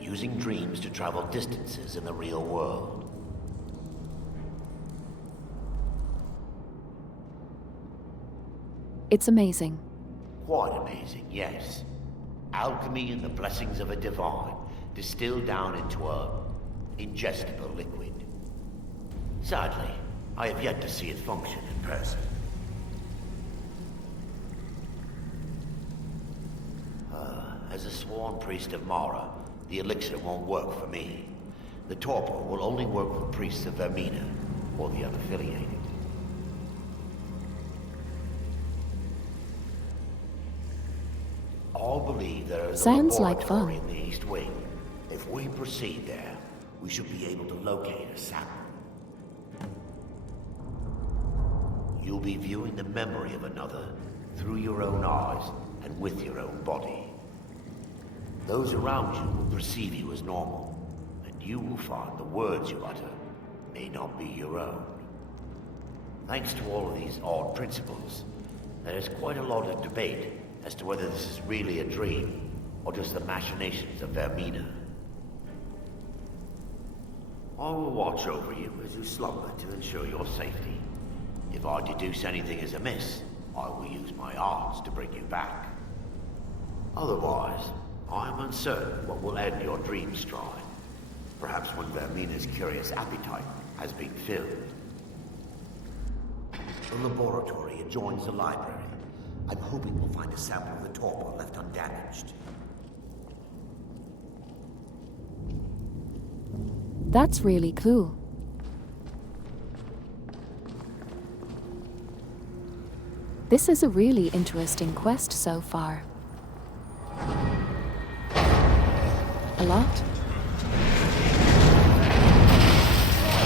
using dreams to travel distances in the real world. It's amazing. Quite amazing, yes. Alchemy and the blessings of a divine, distilled down into a ingestible liquid. Sadly, I have yet to see it function in person. As a sworn priest of Mara, the elixir won't work for me. The torpor will only work for priests of Vermina, or the unaffiliated. All believe there is Sounds a like laboratory fun. in the East Wing. If we proceed there, we should be able to locate a sample. You'll be viewing the memory of another through your own eyes and with your own body. Those around you will perceive you as normal, and you will find the words you utter may not be your own. Thanks to all of these odd principles, there is quite a lot of debate as to whether this is really a dream or just the machinations of Vermina. I will watch over you as you slumber to ensure your safety. If I deduce anything is amiss, I will use my arts to bring you back. Otherwise, I am uncertain what will end your dream stride. Perhaps when Vermina's curious appetite has been filled. The laboratory adjoins the library. I'm hoping we'll find a sample of the torpor left undamaged. That's really cool. This is a really interesting quest so far. A lot.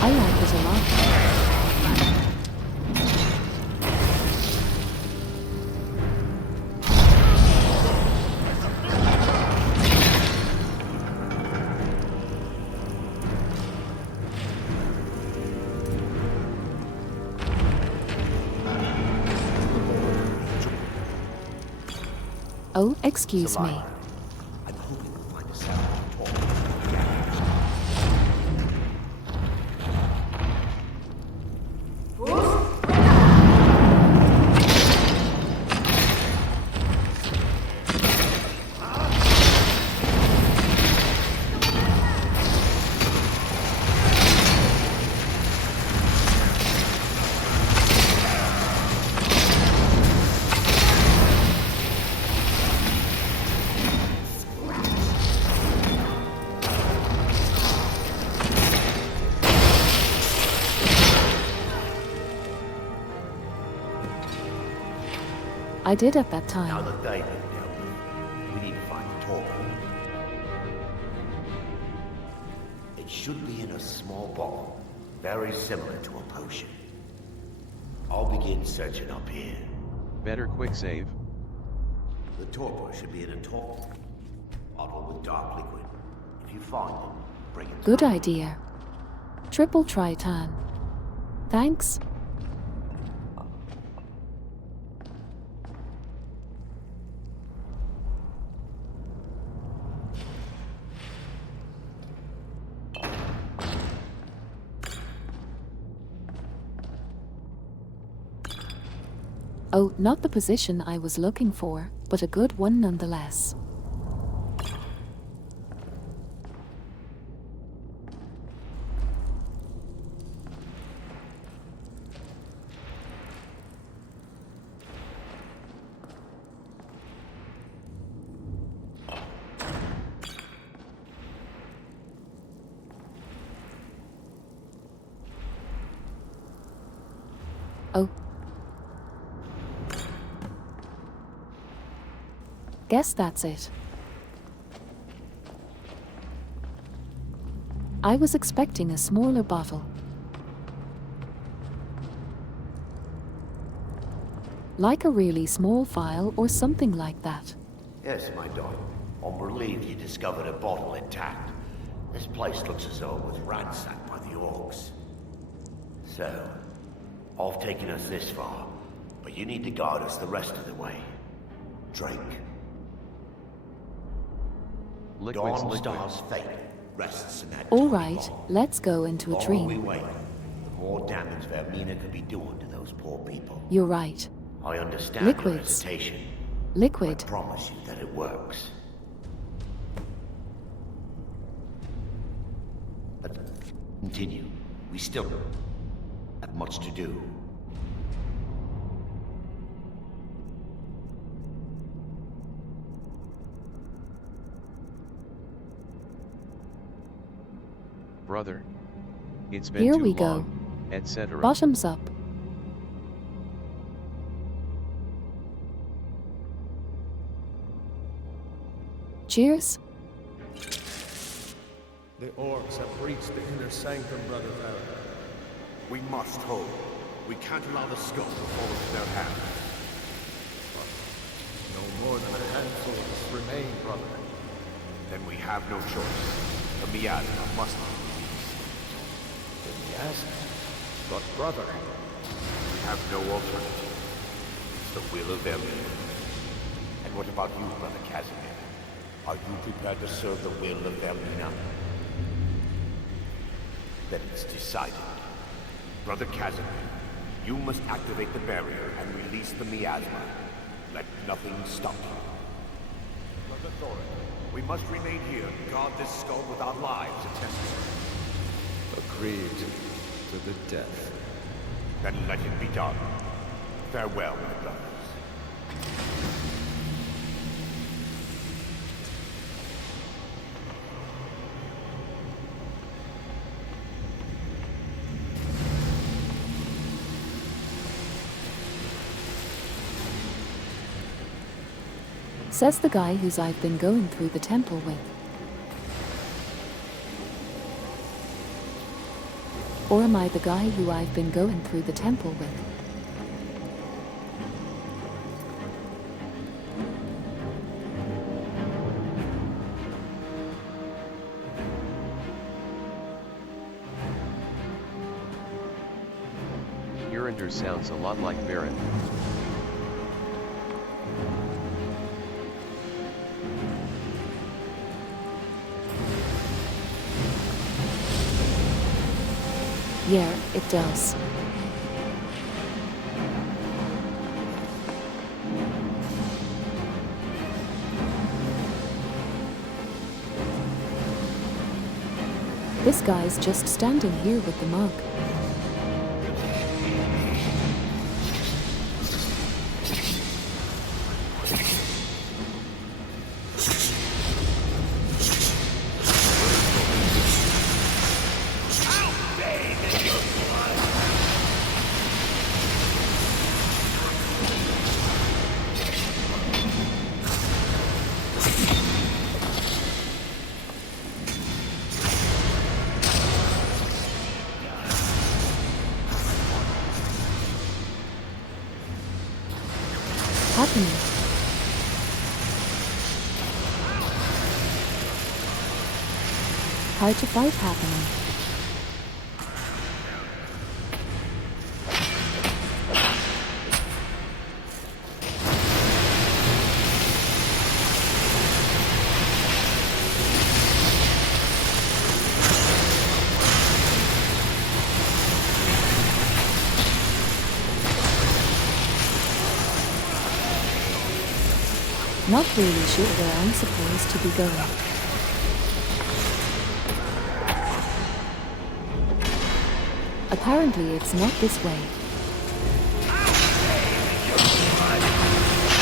I like it a lot. Oh, excuse me. I'm hoping we'll find a sample of torpor. I did at that time. Now that they've been dealt with, we need to find the torpor. It should be in a small bottle, very similar to a potion. I'll begin searching up here. Better quick save. The torpor should be in a tall bottle with dark liquid. If you find it, bring it to Good me. idea. Triple Triton. Thanks. Oh, not the position I was looking for, but a good one nonetheless. Oh. Guess that's it. I was expecting a smaller bottle. Like a really small vial or something like that. Yes, my daughter. I'm relieved you discovered a bottle intact. This place looks as though it was ransacked by the orcs. So, I've taken us this far, but you need to guide us the rest of the way. Drink. Liquids, Dawnstar's fate rests in that All tiny right, bottle. let's go into The a longer we dream. wait, the more damage Vermina could be doing to those poor people. You're right. I understand your Liquids. hesitation. Liquid. I promise you that it works. But continue. We still have much to do. Brother. It's been Here too we go. long, etc. Bottoms up. Cheers. The orcs have breached the inner sanctum, Brother Farron. We must hold. We can't allow the skull to fall into their hands. No more than a handful of us remain, brother. Then we have no choice. The miasma must be released. Yes, but brother, We have no alternative. It's the will of Elder. And what about you, Brother Casimir? Are you prepared to serve the will of Vermina? Then it's decided. Brother Casimir, you must activate the barrier and release the miasma. Let nothing stop you. Brother Thorin, we must remain here and guard this skull with our lives if necessary. agreed to the death. Then let it be done. Farewell, my brothers. Says the guy whose I've been going through the temple with. Or am I the guy who I've been going through the temple with? Urinder sounds a lot like Baron. Yeah, it does. This guy's just standing here with the mug. Happening. Hard to fight happening. Not really sure where I'm supposed to be going. Apparently it's not this way.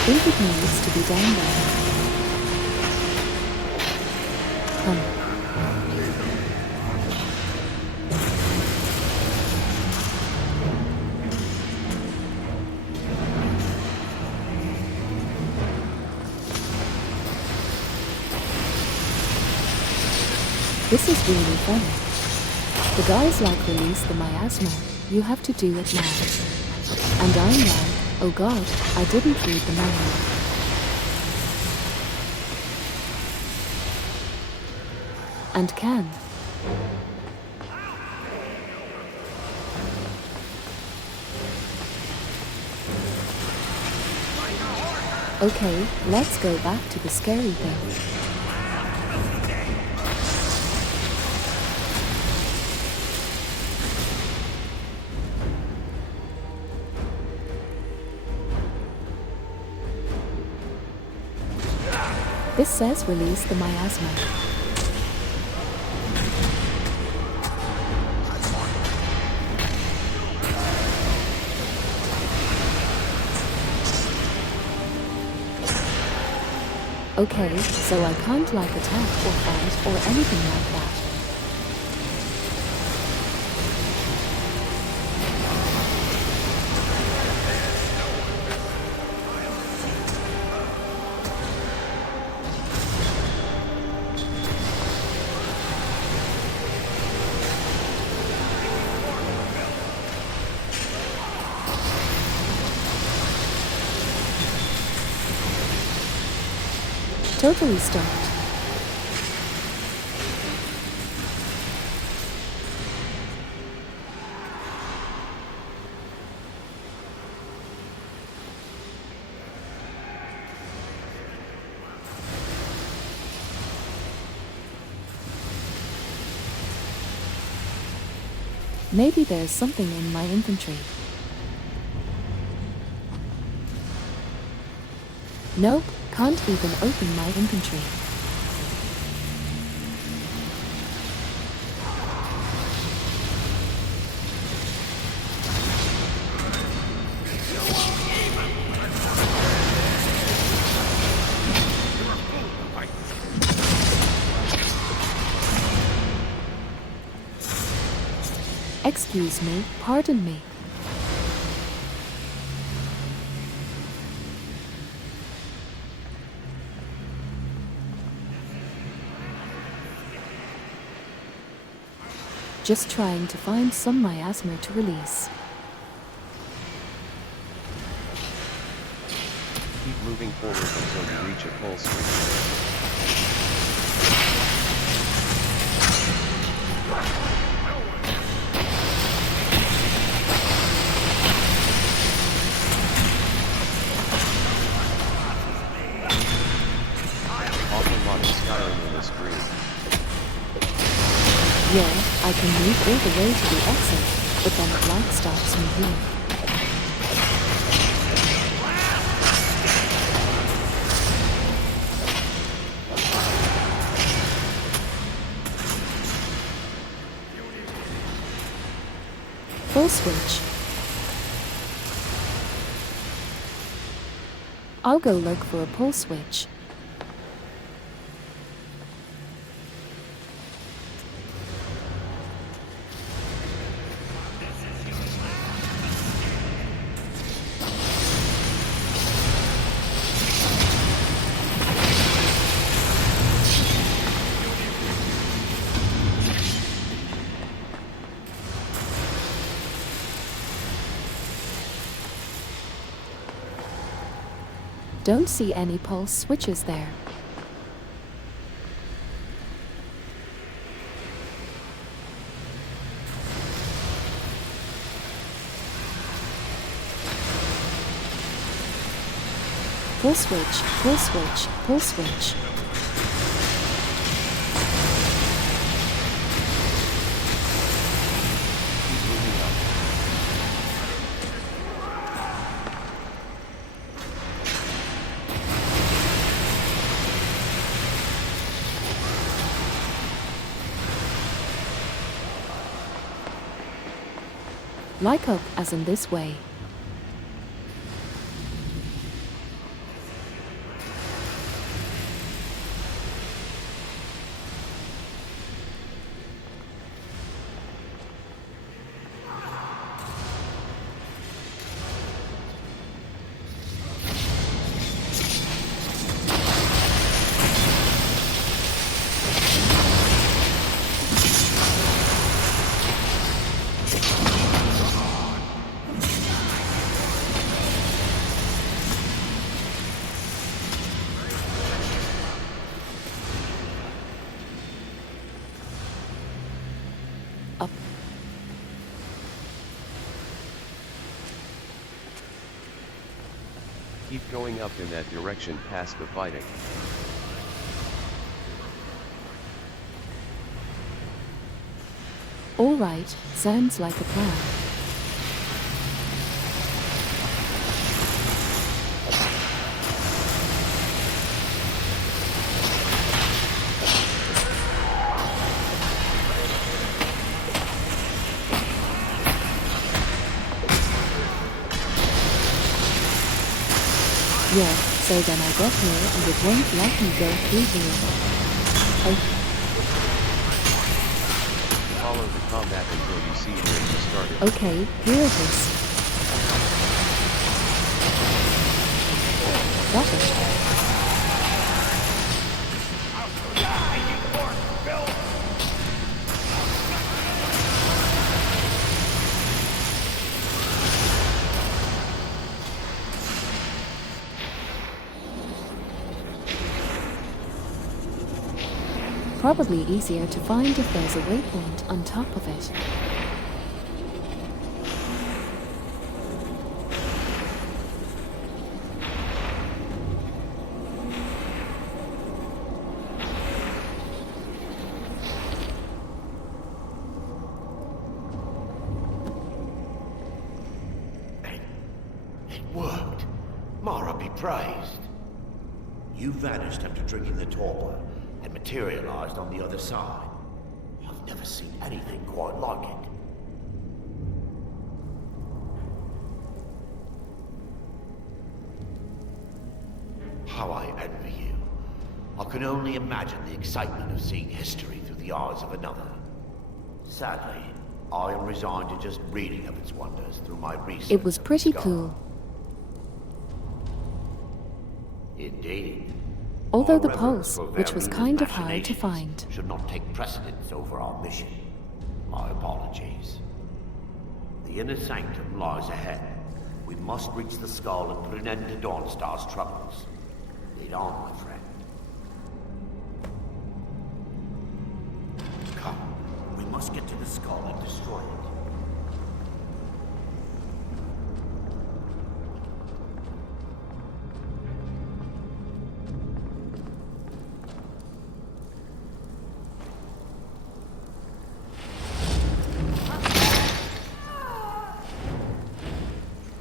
Think it needs to be down there. This is really funny. The guys like release the miasma, you have to do it now. And I'm like, oh god, I didn't read the manual. And can. Okay, let's go back to the scary thing. This says release the miasma. Okay, so I can't like attack or fight or anything like that. Totally stopped. Maybe there's something in my inventory. Nope, can't even open my inventory. Excuse me, pardon me. Just trying to find some miasma to release. Keep moving forward until you reach a pulse switch. Awful lot of Skyrim in this green. Yeah, I can move all the way to the exit, but then the light stops me here. Full switch. I'll go look for a pull switch. Don't see any pulse switches there. Pull switch, pull switch, pull switch. Like up as in this way. Up. Keep going up in that direction past the fighting. All right, sounds like a plan. Yeah, so then I got here and it won't let me go through here. Oh. Follow the combat until you see where you started. Okay, here it is. Got it. Probably easier to find if there's a waypoint on top of it. It worked. Mara be praised. You vanished after drinking the torpor and materialized on the other side. I've never seen anything quite like it. How I envy you. I can only imagine the excitement of seeing history through the eyes of another. Sadly, I am resigned to just reading of its wonders through my research. It was of the pretty skull. cool. Indeed. Although Our the reverence pulse, for which was Verduna's kind of hard to machinations find. should not take precedence over our mission. My apologies. The inner sanctum lies ahead. We must reach the skull and put an end to Dawnstar's troubles. Lead on, my friend. Come, we must get to the skull and destroy it.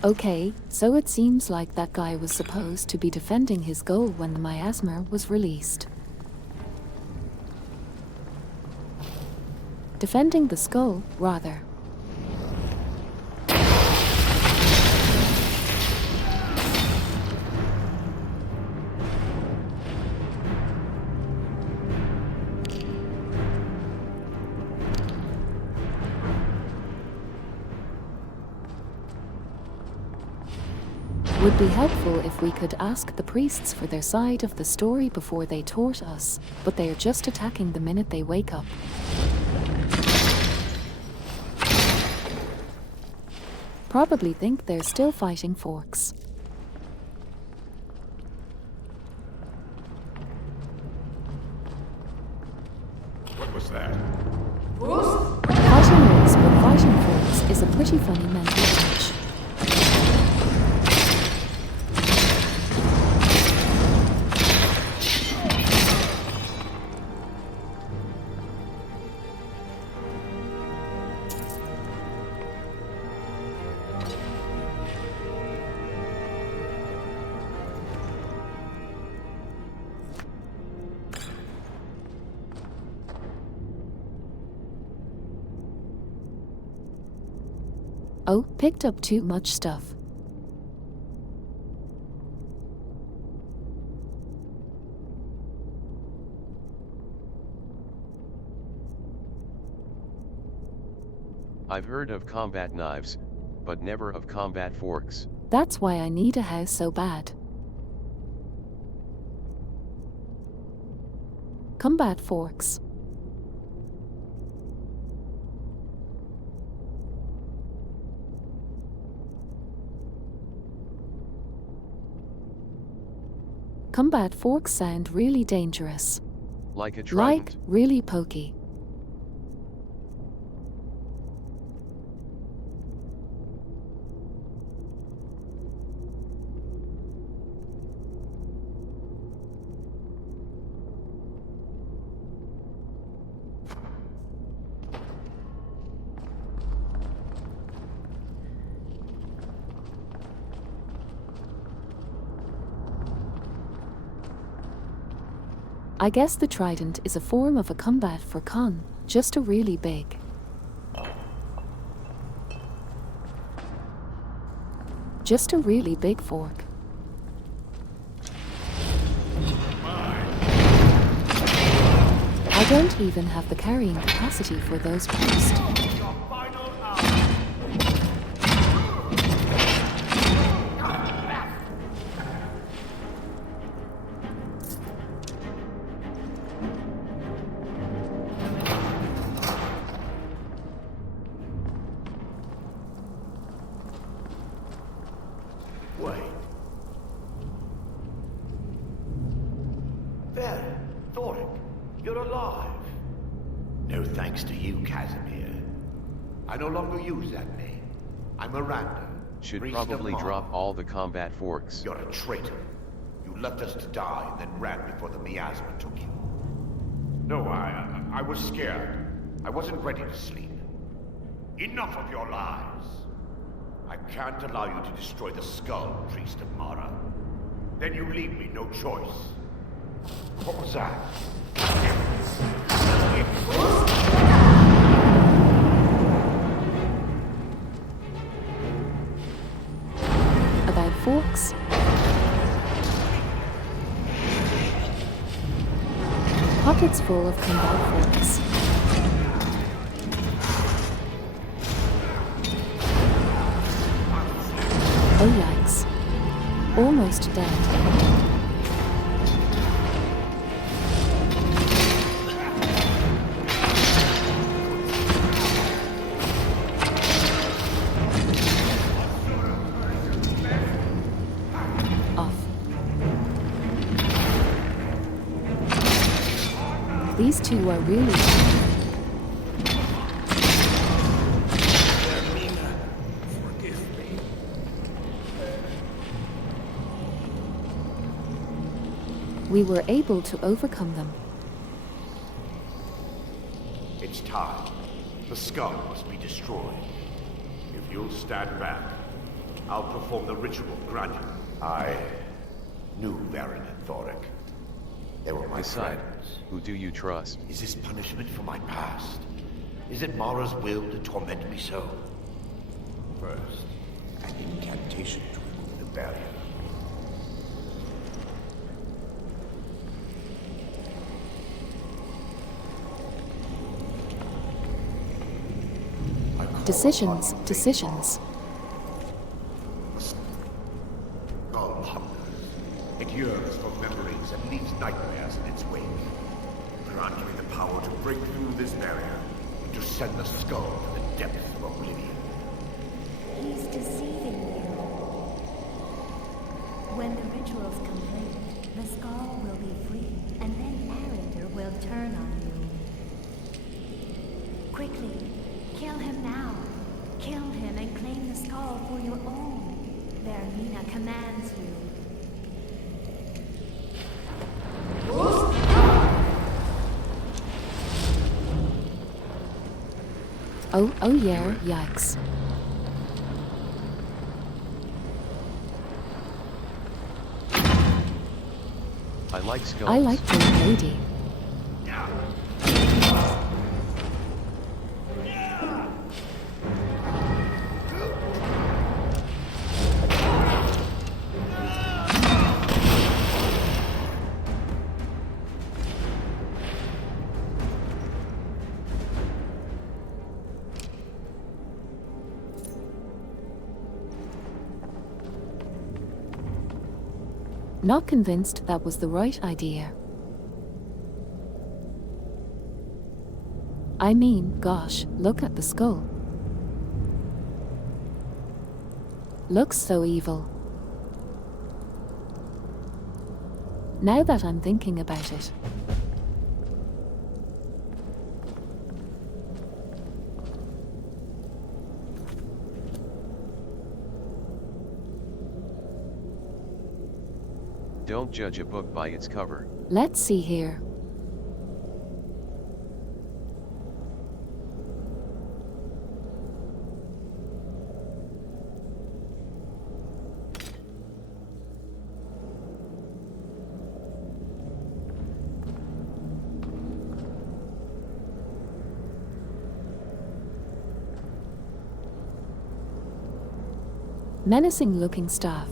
Okay, so it seems like that guy was supposed to be defending his goal when the miasma was released. Defending the skull, rather. Would be helpful if we could ask the priests for their side of the story before they taunt us, but they are just attacking the minute they wake up. Probably think they're still fighting forks. What was that? Fighting orcs but fighting forks is a pretty funny mental image. Oh, picked up too much stuff. I've heard of combat knives, but never of combat forks. That's why I need a house so bad. Combat forks. Combat forks sound really dangerous. Like a trident. Like, really pokey. I guess the trident is a form of a combat for con, just a really big. Just a really big fork. I don't even have the carrying capacity for those posts. Wait. There, Thoric, you're alive. No thanks to you, Casimir. I no longer use that name. I'm Miranda. Should priest probably of drop Mara. all the combat forks. You're a traitor. You left us to die and then ran before the miasma took you. No, I was scared. I wasn't ready to sleep. Enough of your lies. I can't allow you to destroy the skull, priest of Mara. Then you leave me no choice. What was that? About forks? Pockets full of combat forks. Oh yikes. Almost dead. These two are really Forgive me. We were able to overcome them. It's time. The skull must be destroyed. If you'll stand back, I'll perform the ritual granted. I knew Baron and Thoric. They were my Decide. friends. Who do you trust? Is this punishment for my past? Is it Mara's will to torment me so? First, an incantation to remove the barrier. Decisions, decisions. Skull hungers. It yearns for memories and leaves nightmares in its wake. Grant me the power to break through this barrier, and to send the skull to the depths of oblivion. He's deceiving you. When the ritual's complete, the skull will be free, and then Arender will turn on you. Quickly, kill him now. Kill him and claim the skull for your own. Varanina commands you. Oh yeah, yikes. I like skulls. I like the lady. Not convinced that was the right idea. I mean, gosh, look at the skull. Looks so evil. Now that I'm thinking about it. Don't judge a book by its cover. Let's see here. Menacing looking staff.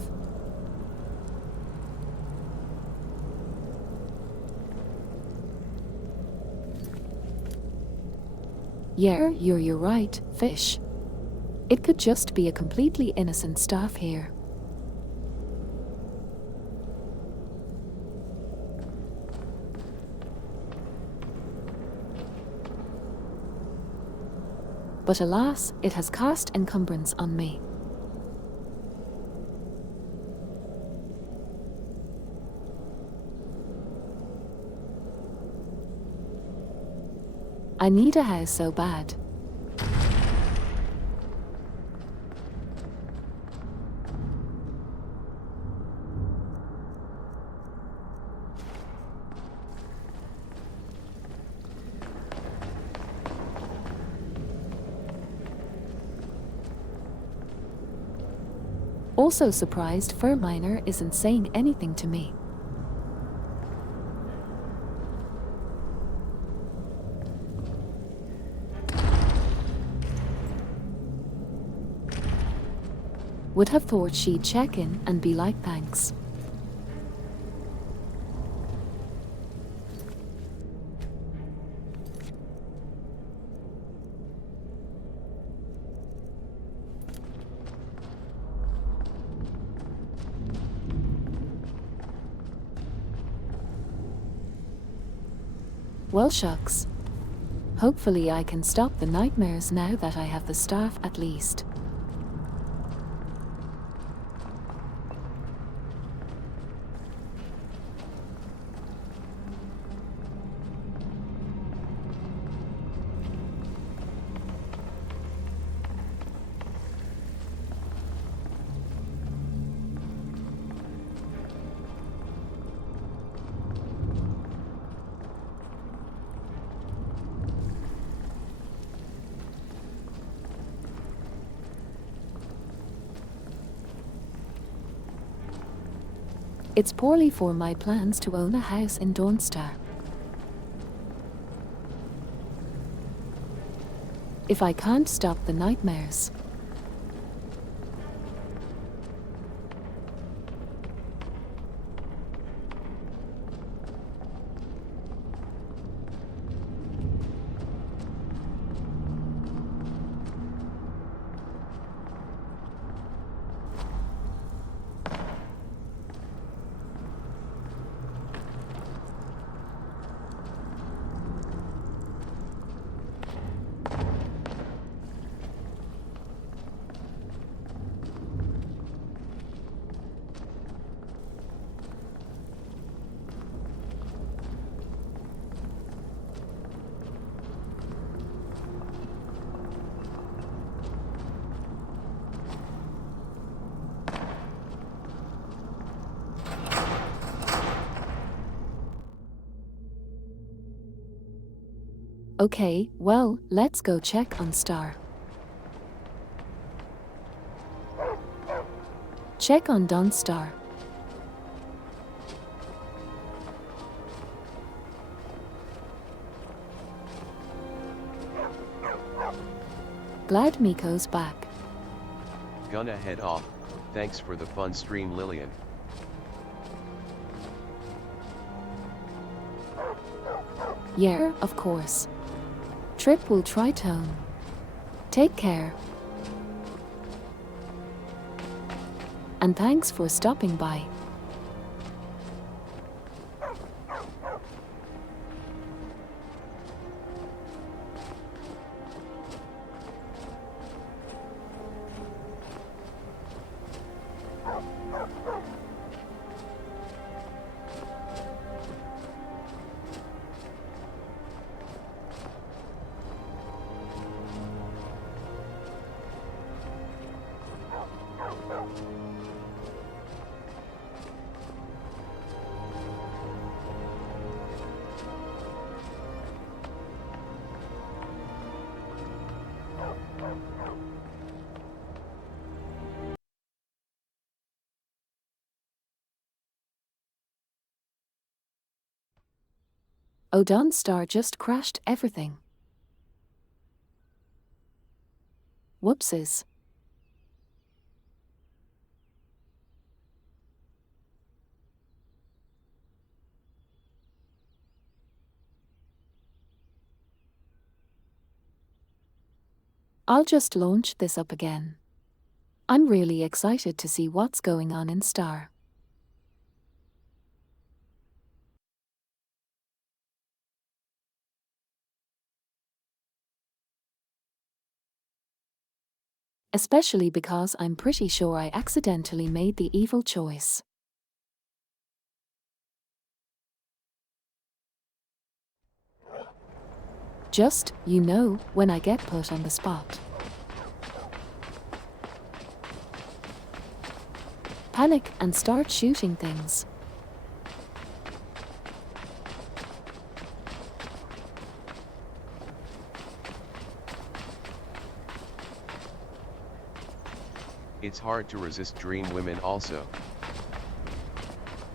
Yeah, you're right, fish. It could just be a completely innocent staff here. But alas, it has cast encumbrance on me. I need a house so bad. Also surprised Fur Miner isn't saying anything to me. Would have thought she'd check in and be like, thanks. Well, shucks. Hopefully I can stop the nightmares now that I have the staff at least. It's poorly for my plans to own a house in Dawnstar. If I can't stop the nightmares. Okay, well, let's go check on Star. Check on Dawnstar. Glad Miko's back. Gonna head off, thanks for the fun stream, Lillian. Yeah, of course. Trip will try tone. Take care. And thanks for stopping by. Oh, Dawnstar just crashed everything. Whoopses. I'll just launch this up again. I'm really excited to see what's going on in Star. Especially because I'm pretty sure I accidentally made the evil choice. Just, you know, when I get put on the spot. Panic and start shooting things. It's hard to resist dream women also.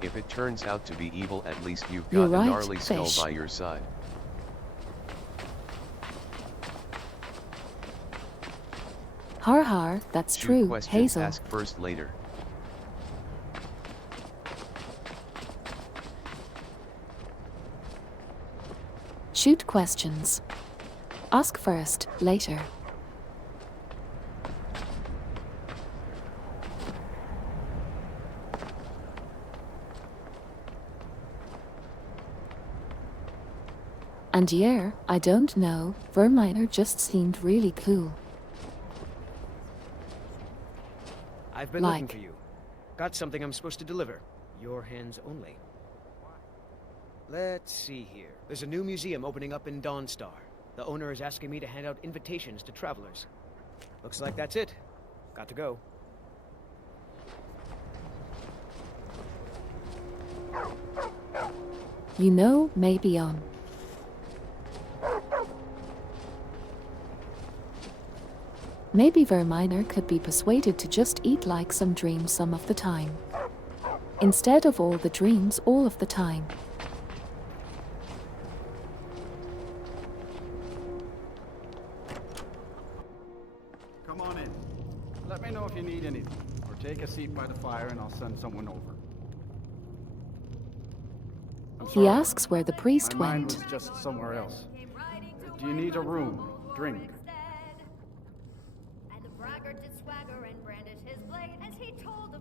If it turns out to be evil, at least you've got You're a right, gnarly skull fish. by your side. Har har, that's Shoot true, questions, Hazel. ask first later. Shoot questions. Ask first, later. And yeah, I don't know, Verminer just seemed really cool. I've been looking for you. Got something I'm supposed to deliver. Your hands only. Let's see here. There's a new museum opening up in Dawnstar. The owner is asking me to hand out invitations to travelers. Looks like that's it. Got to go. You know, maybe maybe Verminer could be persuaded to just eat like some dreams some of the time. Instead of all the dreams all of the time. Come on in. Let me know if you need anything. Or take a seat by the fire and I'll send someone over. He asks where the priest My mind went. was just somewhere else. Do you need a room? Drink?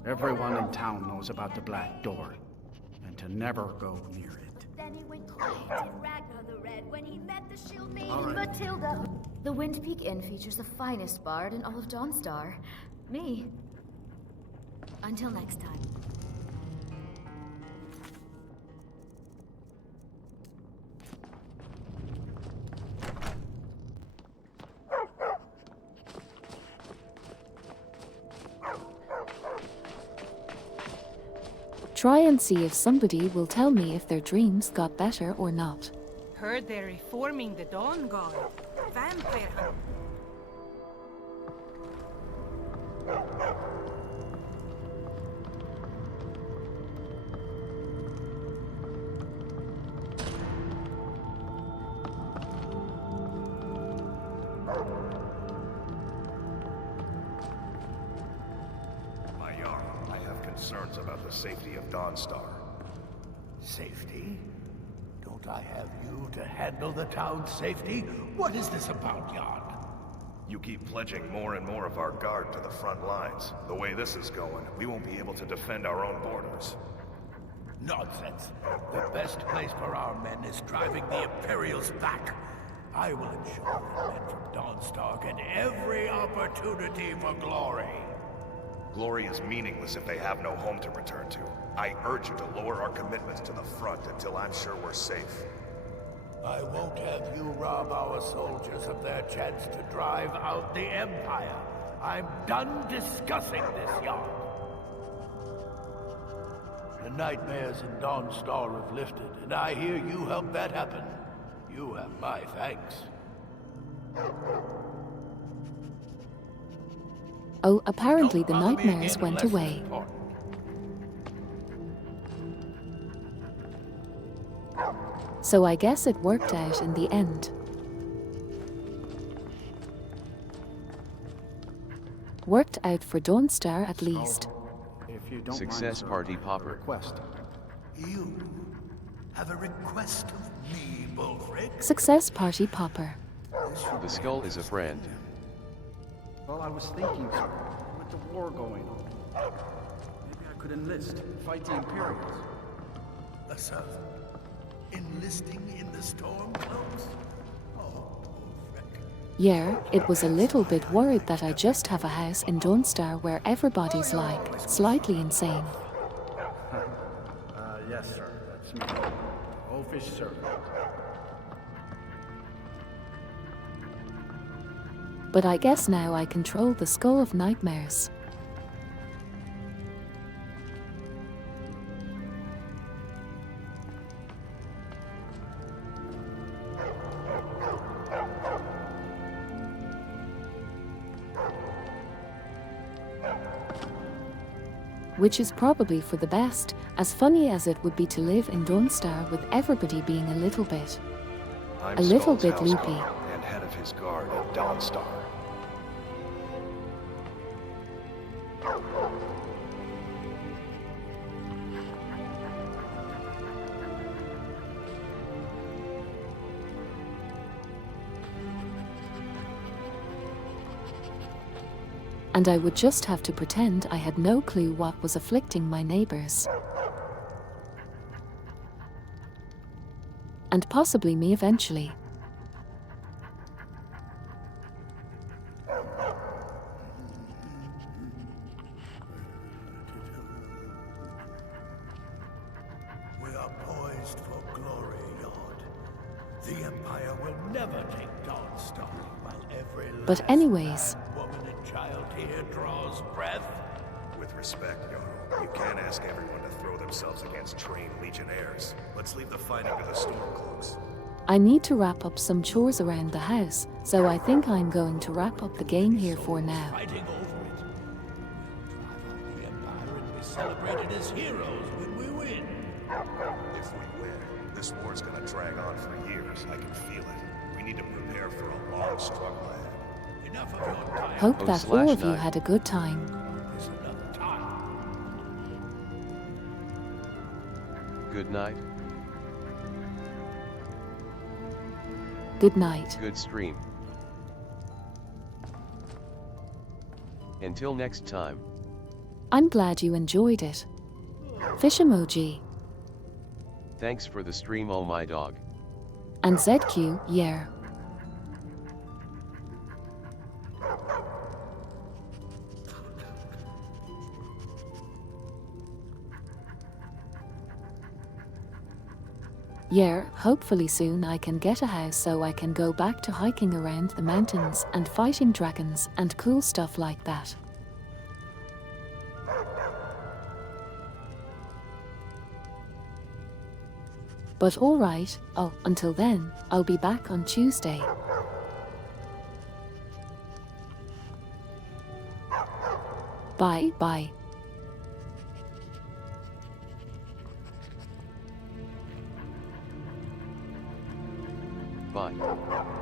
Everyone in town knows about the Black Door, and to never go near it. Then he went quiet in Ragnar the Red when he met the shield maiden Matilda. The Windpeak Inn features the finest bard in all of Dawnstar. Me. Until next time. Try and see if somebody will tell me if their dreams got better or not. Heard they're reforming the Dawn Guard. Vampire hunt. Concerns about the safety of Dawnstar. Safety? Don't I have you to handle the town's safety? What is this about, Jan? You keep pledging more and more of our guard to the front lines. The way this is going, we won't be able to defend our own borders. Nonsense. The best place for our men is driving the Imperials back. I will ensure that men from Dawnstar get every opportunity for glory. Glory is meaningless if they have no home to return to. I urge you to lower our commitments to the front until I'm sure we're safe. I won't have you rob our soldiers of their chance to drive out the Empire. I'm done discussing this, Jan. The nightmares in Dawnstar have lifted, and I hear you helped that happen. You have my thanks. Oh, apparently the nightmares went away. So I guess it worked out in the end. Worked out for Dawnstar at least. If you don't Success mind, party sir, popper. Request. You have a request of me, Bulfric? Success party popper. The skull is a friend. Well, I was thinking, sir, with the war going on, maybe I could enlist and fight the Imperials. A son? Enlisting in the storm cloaks? Oh, Bulfric. Yeah, it was a little bit worried that I just have a house in Dawnstar where everybody's like, slightly insane. Yes, sir, that's me. Oafish servant. But I guess now I control the Skull of Nightmares. Which is probably for the best, as funny as it would be to live in Dawnstar with everybody being a little bit loopy. And head of his guard at Dawnstar. And I would just have to pretend I had no clue what was afflicting my neighbors. and possibly me eventually. We are poised for glory, Yod. The Empire will never take Dawnstar while every But last anyways, man, woman, and child here draws breath. With respect, Jarl, you can't ask everyone to throw themselves against trained legionnaires. Let's leave the fighting to the Stormcloaks. I need to wrap up some chores around the house, so I think I'm going to wrap up the game here for now. Fighting over it. We'll drive out the Empire and be celebrated as heroes when we win. If we win, this war's gonna drag on for years. I can feel it. We need to prepare for a long struggle ahead. Enough of your time. Hope that all of you night. had a good time. There's another time. Good night. Good night. Good stream. Until next time. I'm glad you enjoyed it. Fish emoji. Thanks for the stream, oh my dog. And ZQ, yeah. Yeah, hopefully soon I can get a house so I can go back to hiking around the mountains and fighting dragons and cool stuff like that. But alright, oh, until then, I'll be back on Tuesday. Bye, bye. Bye.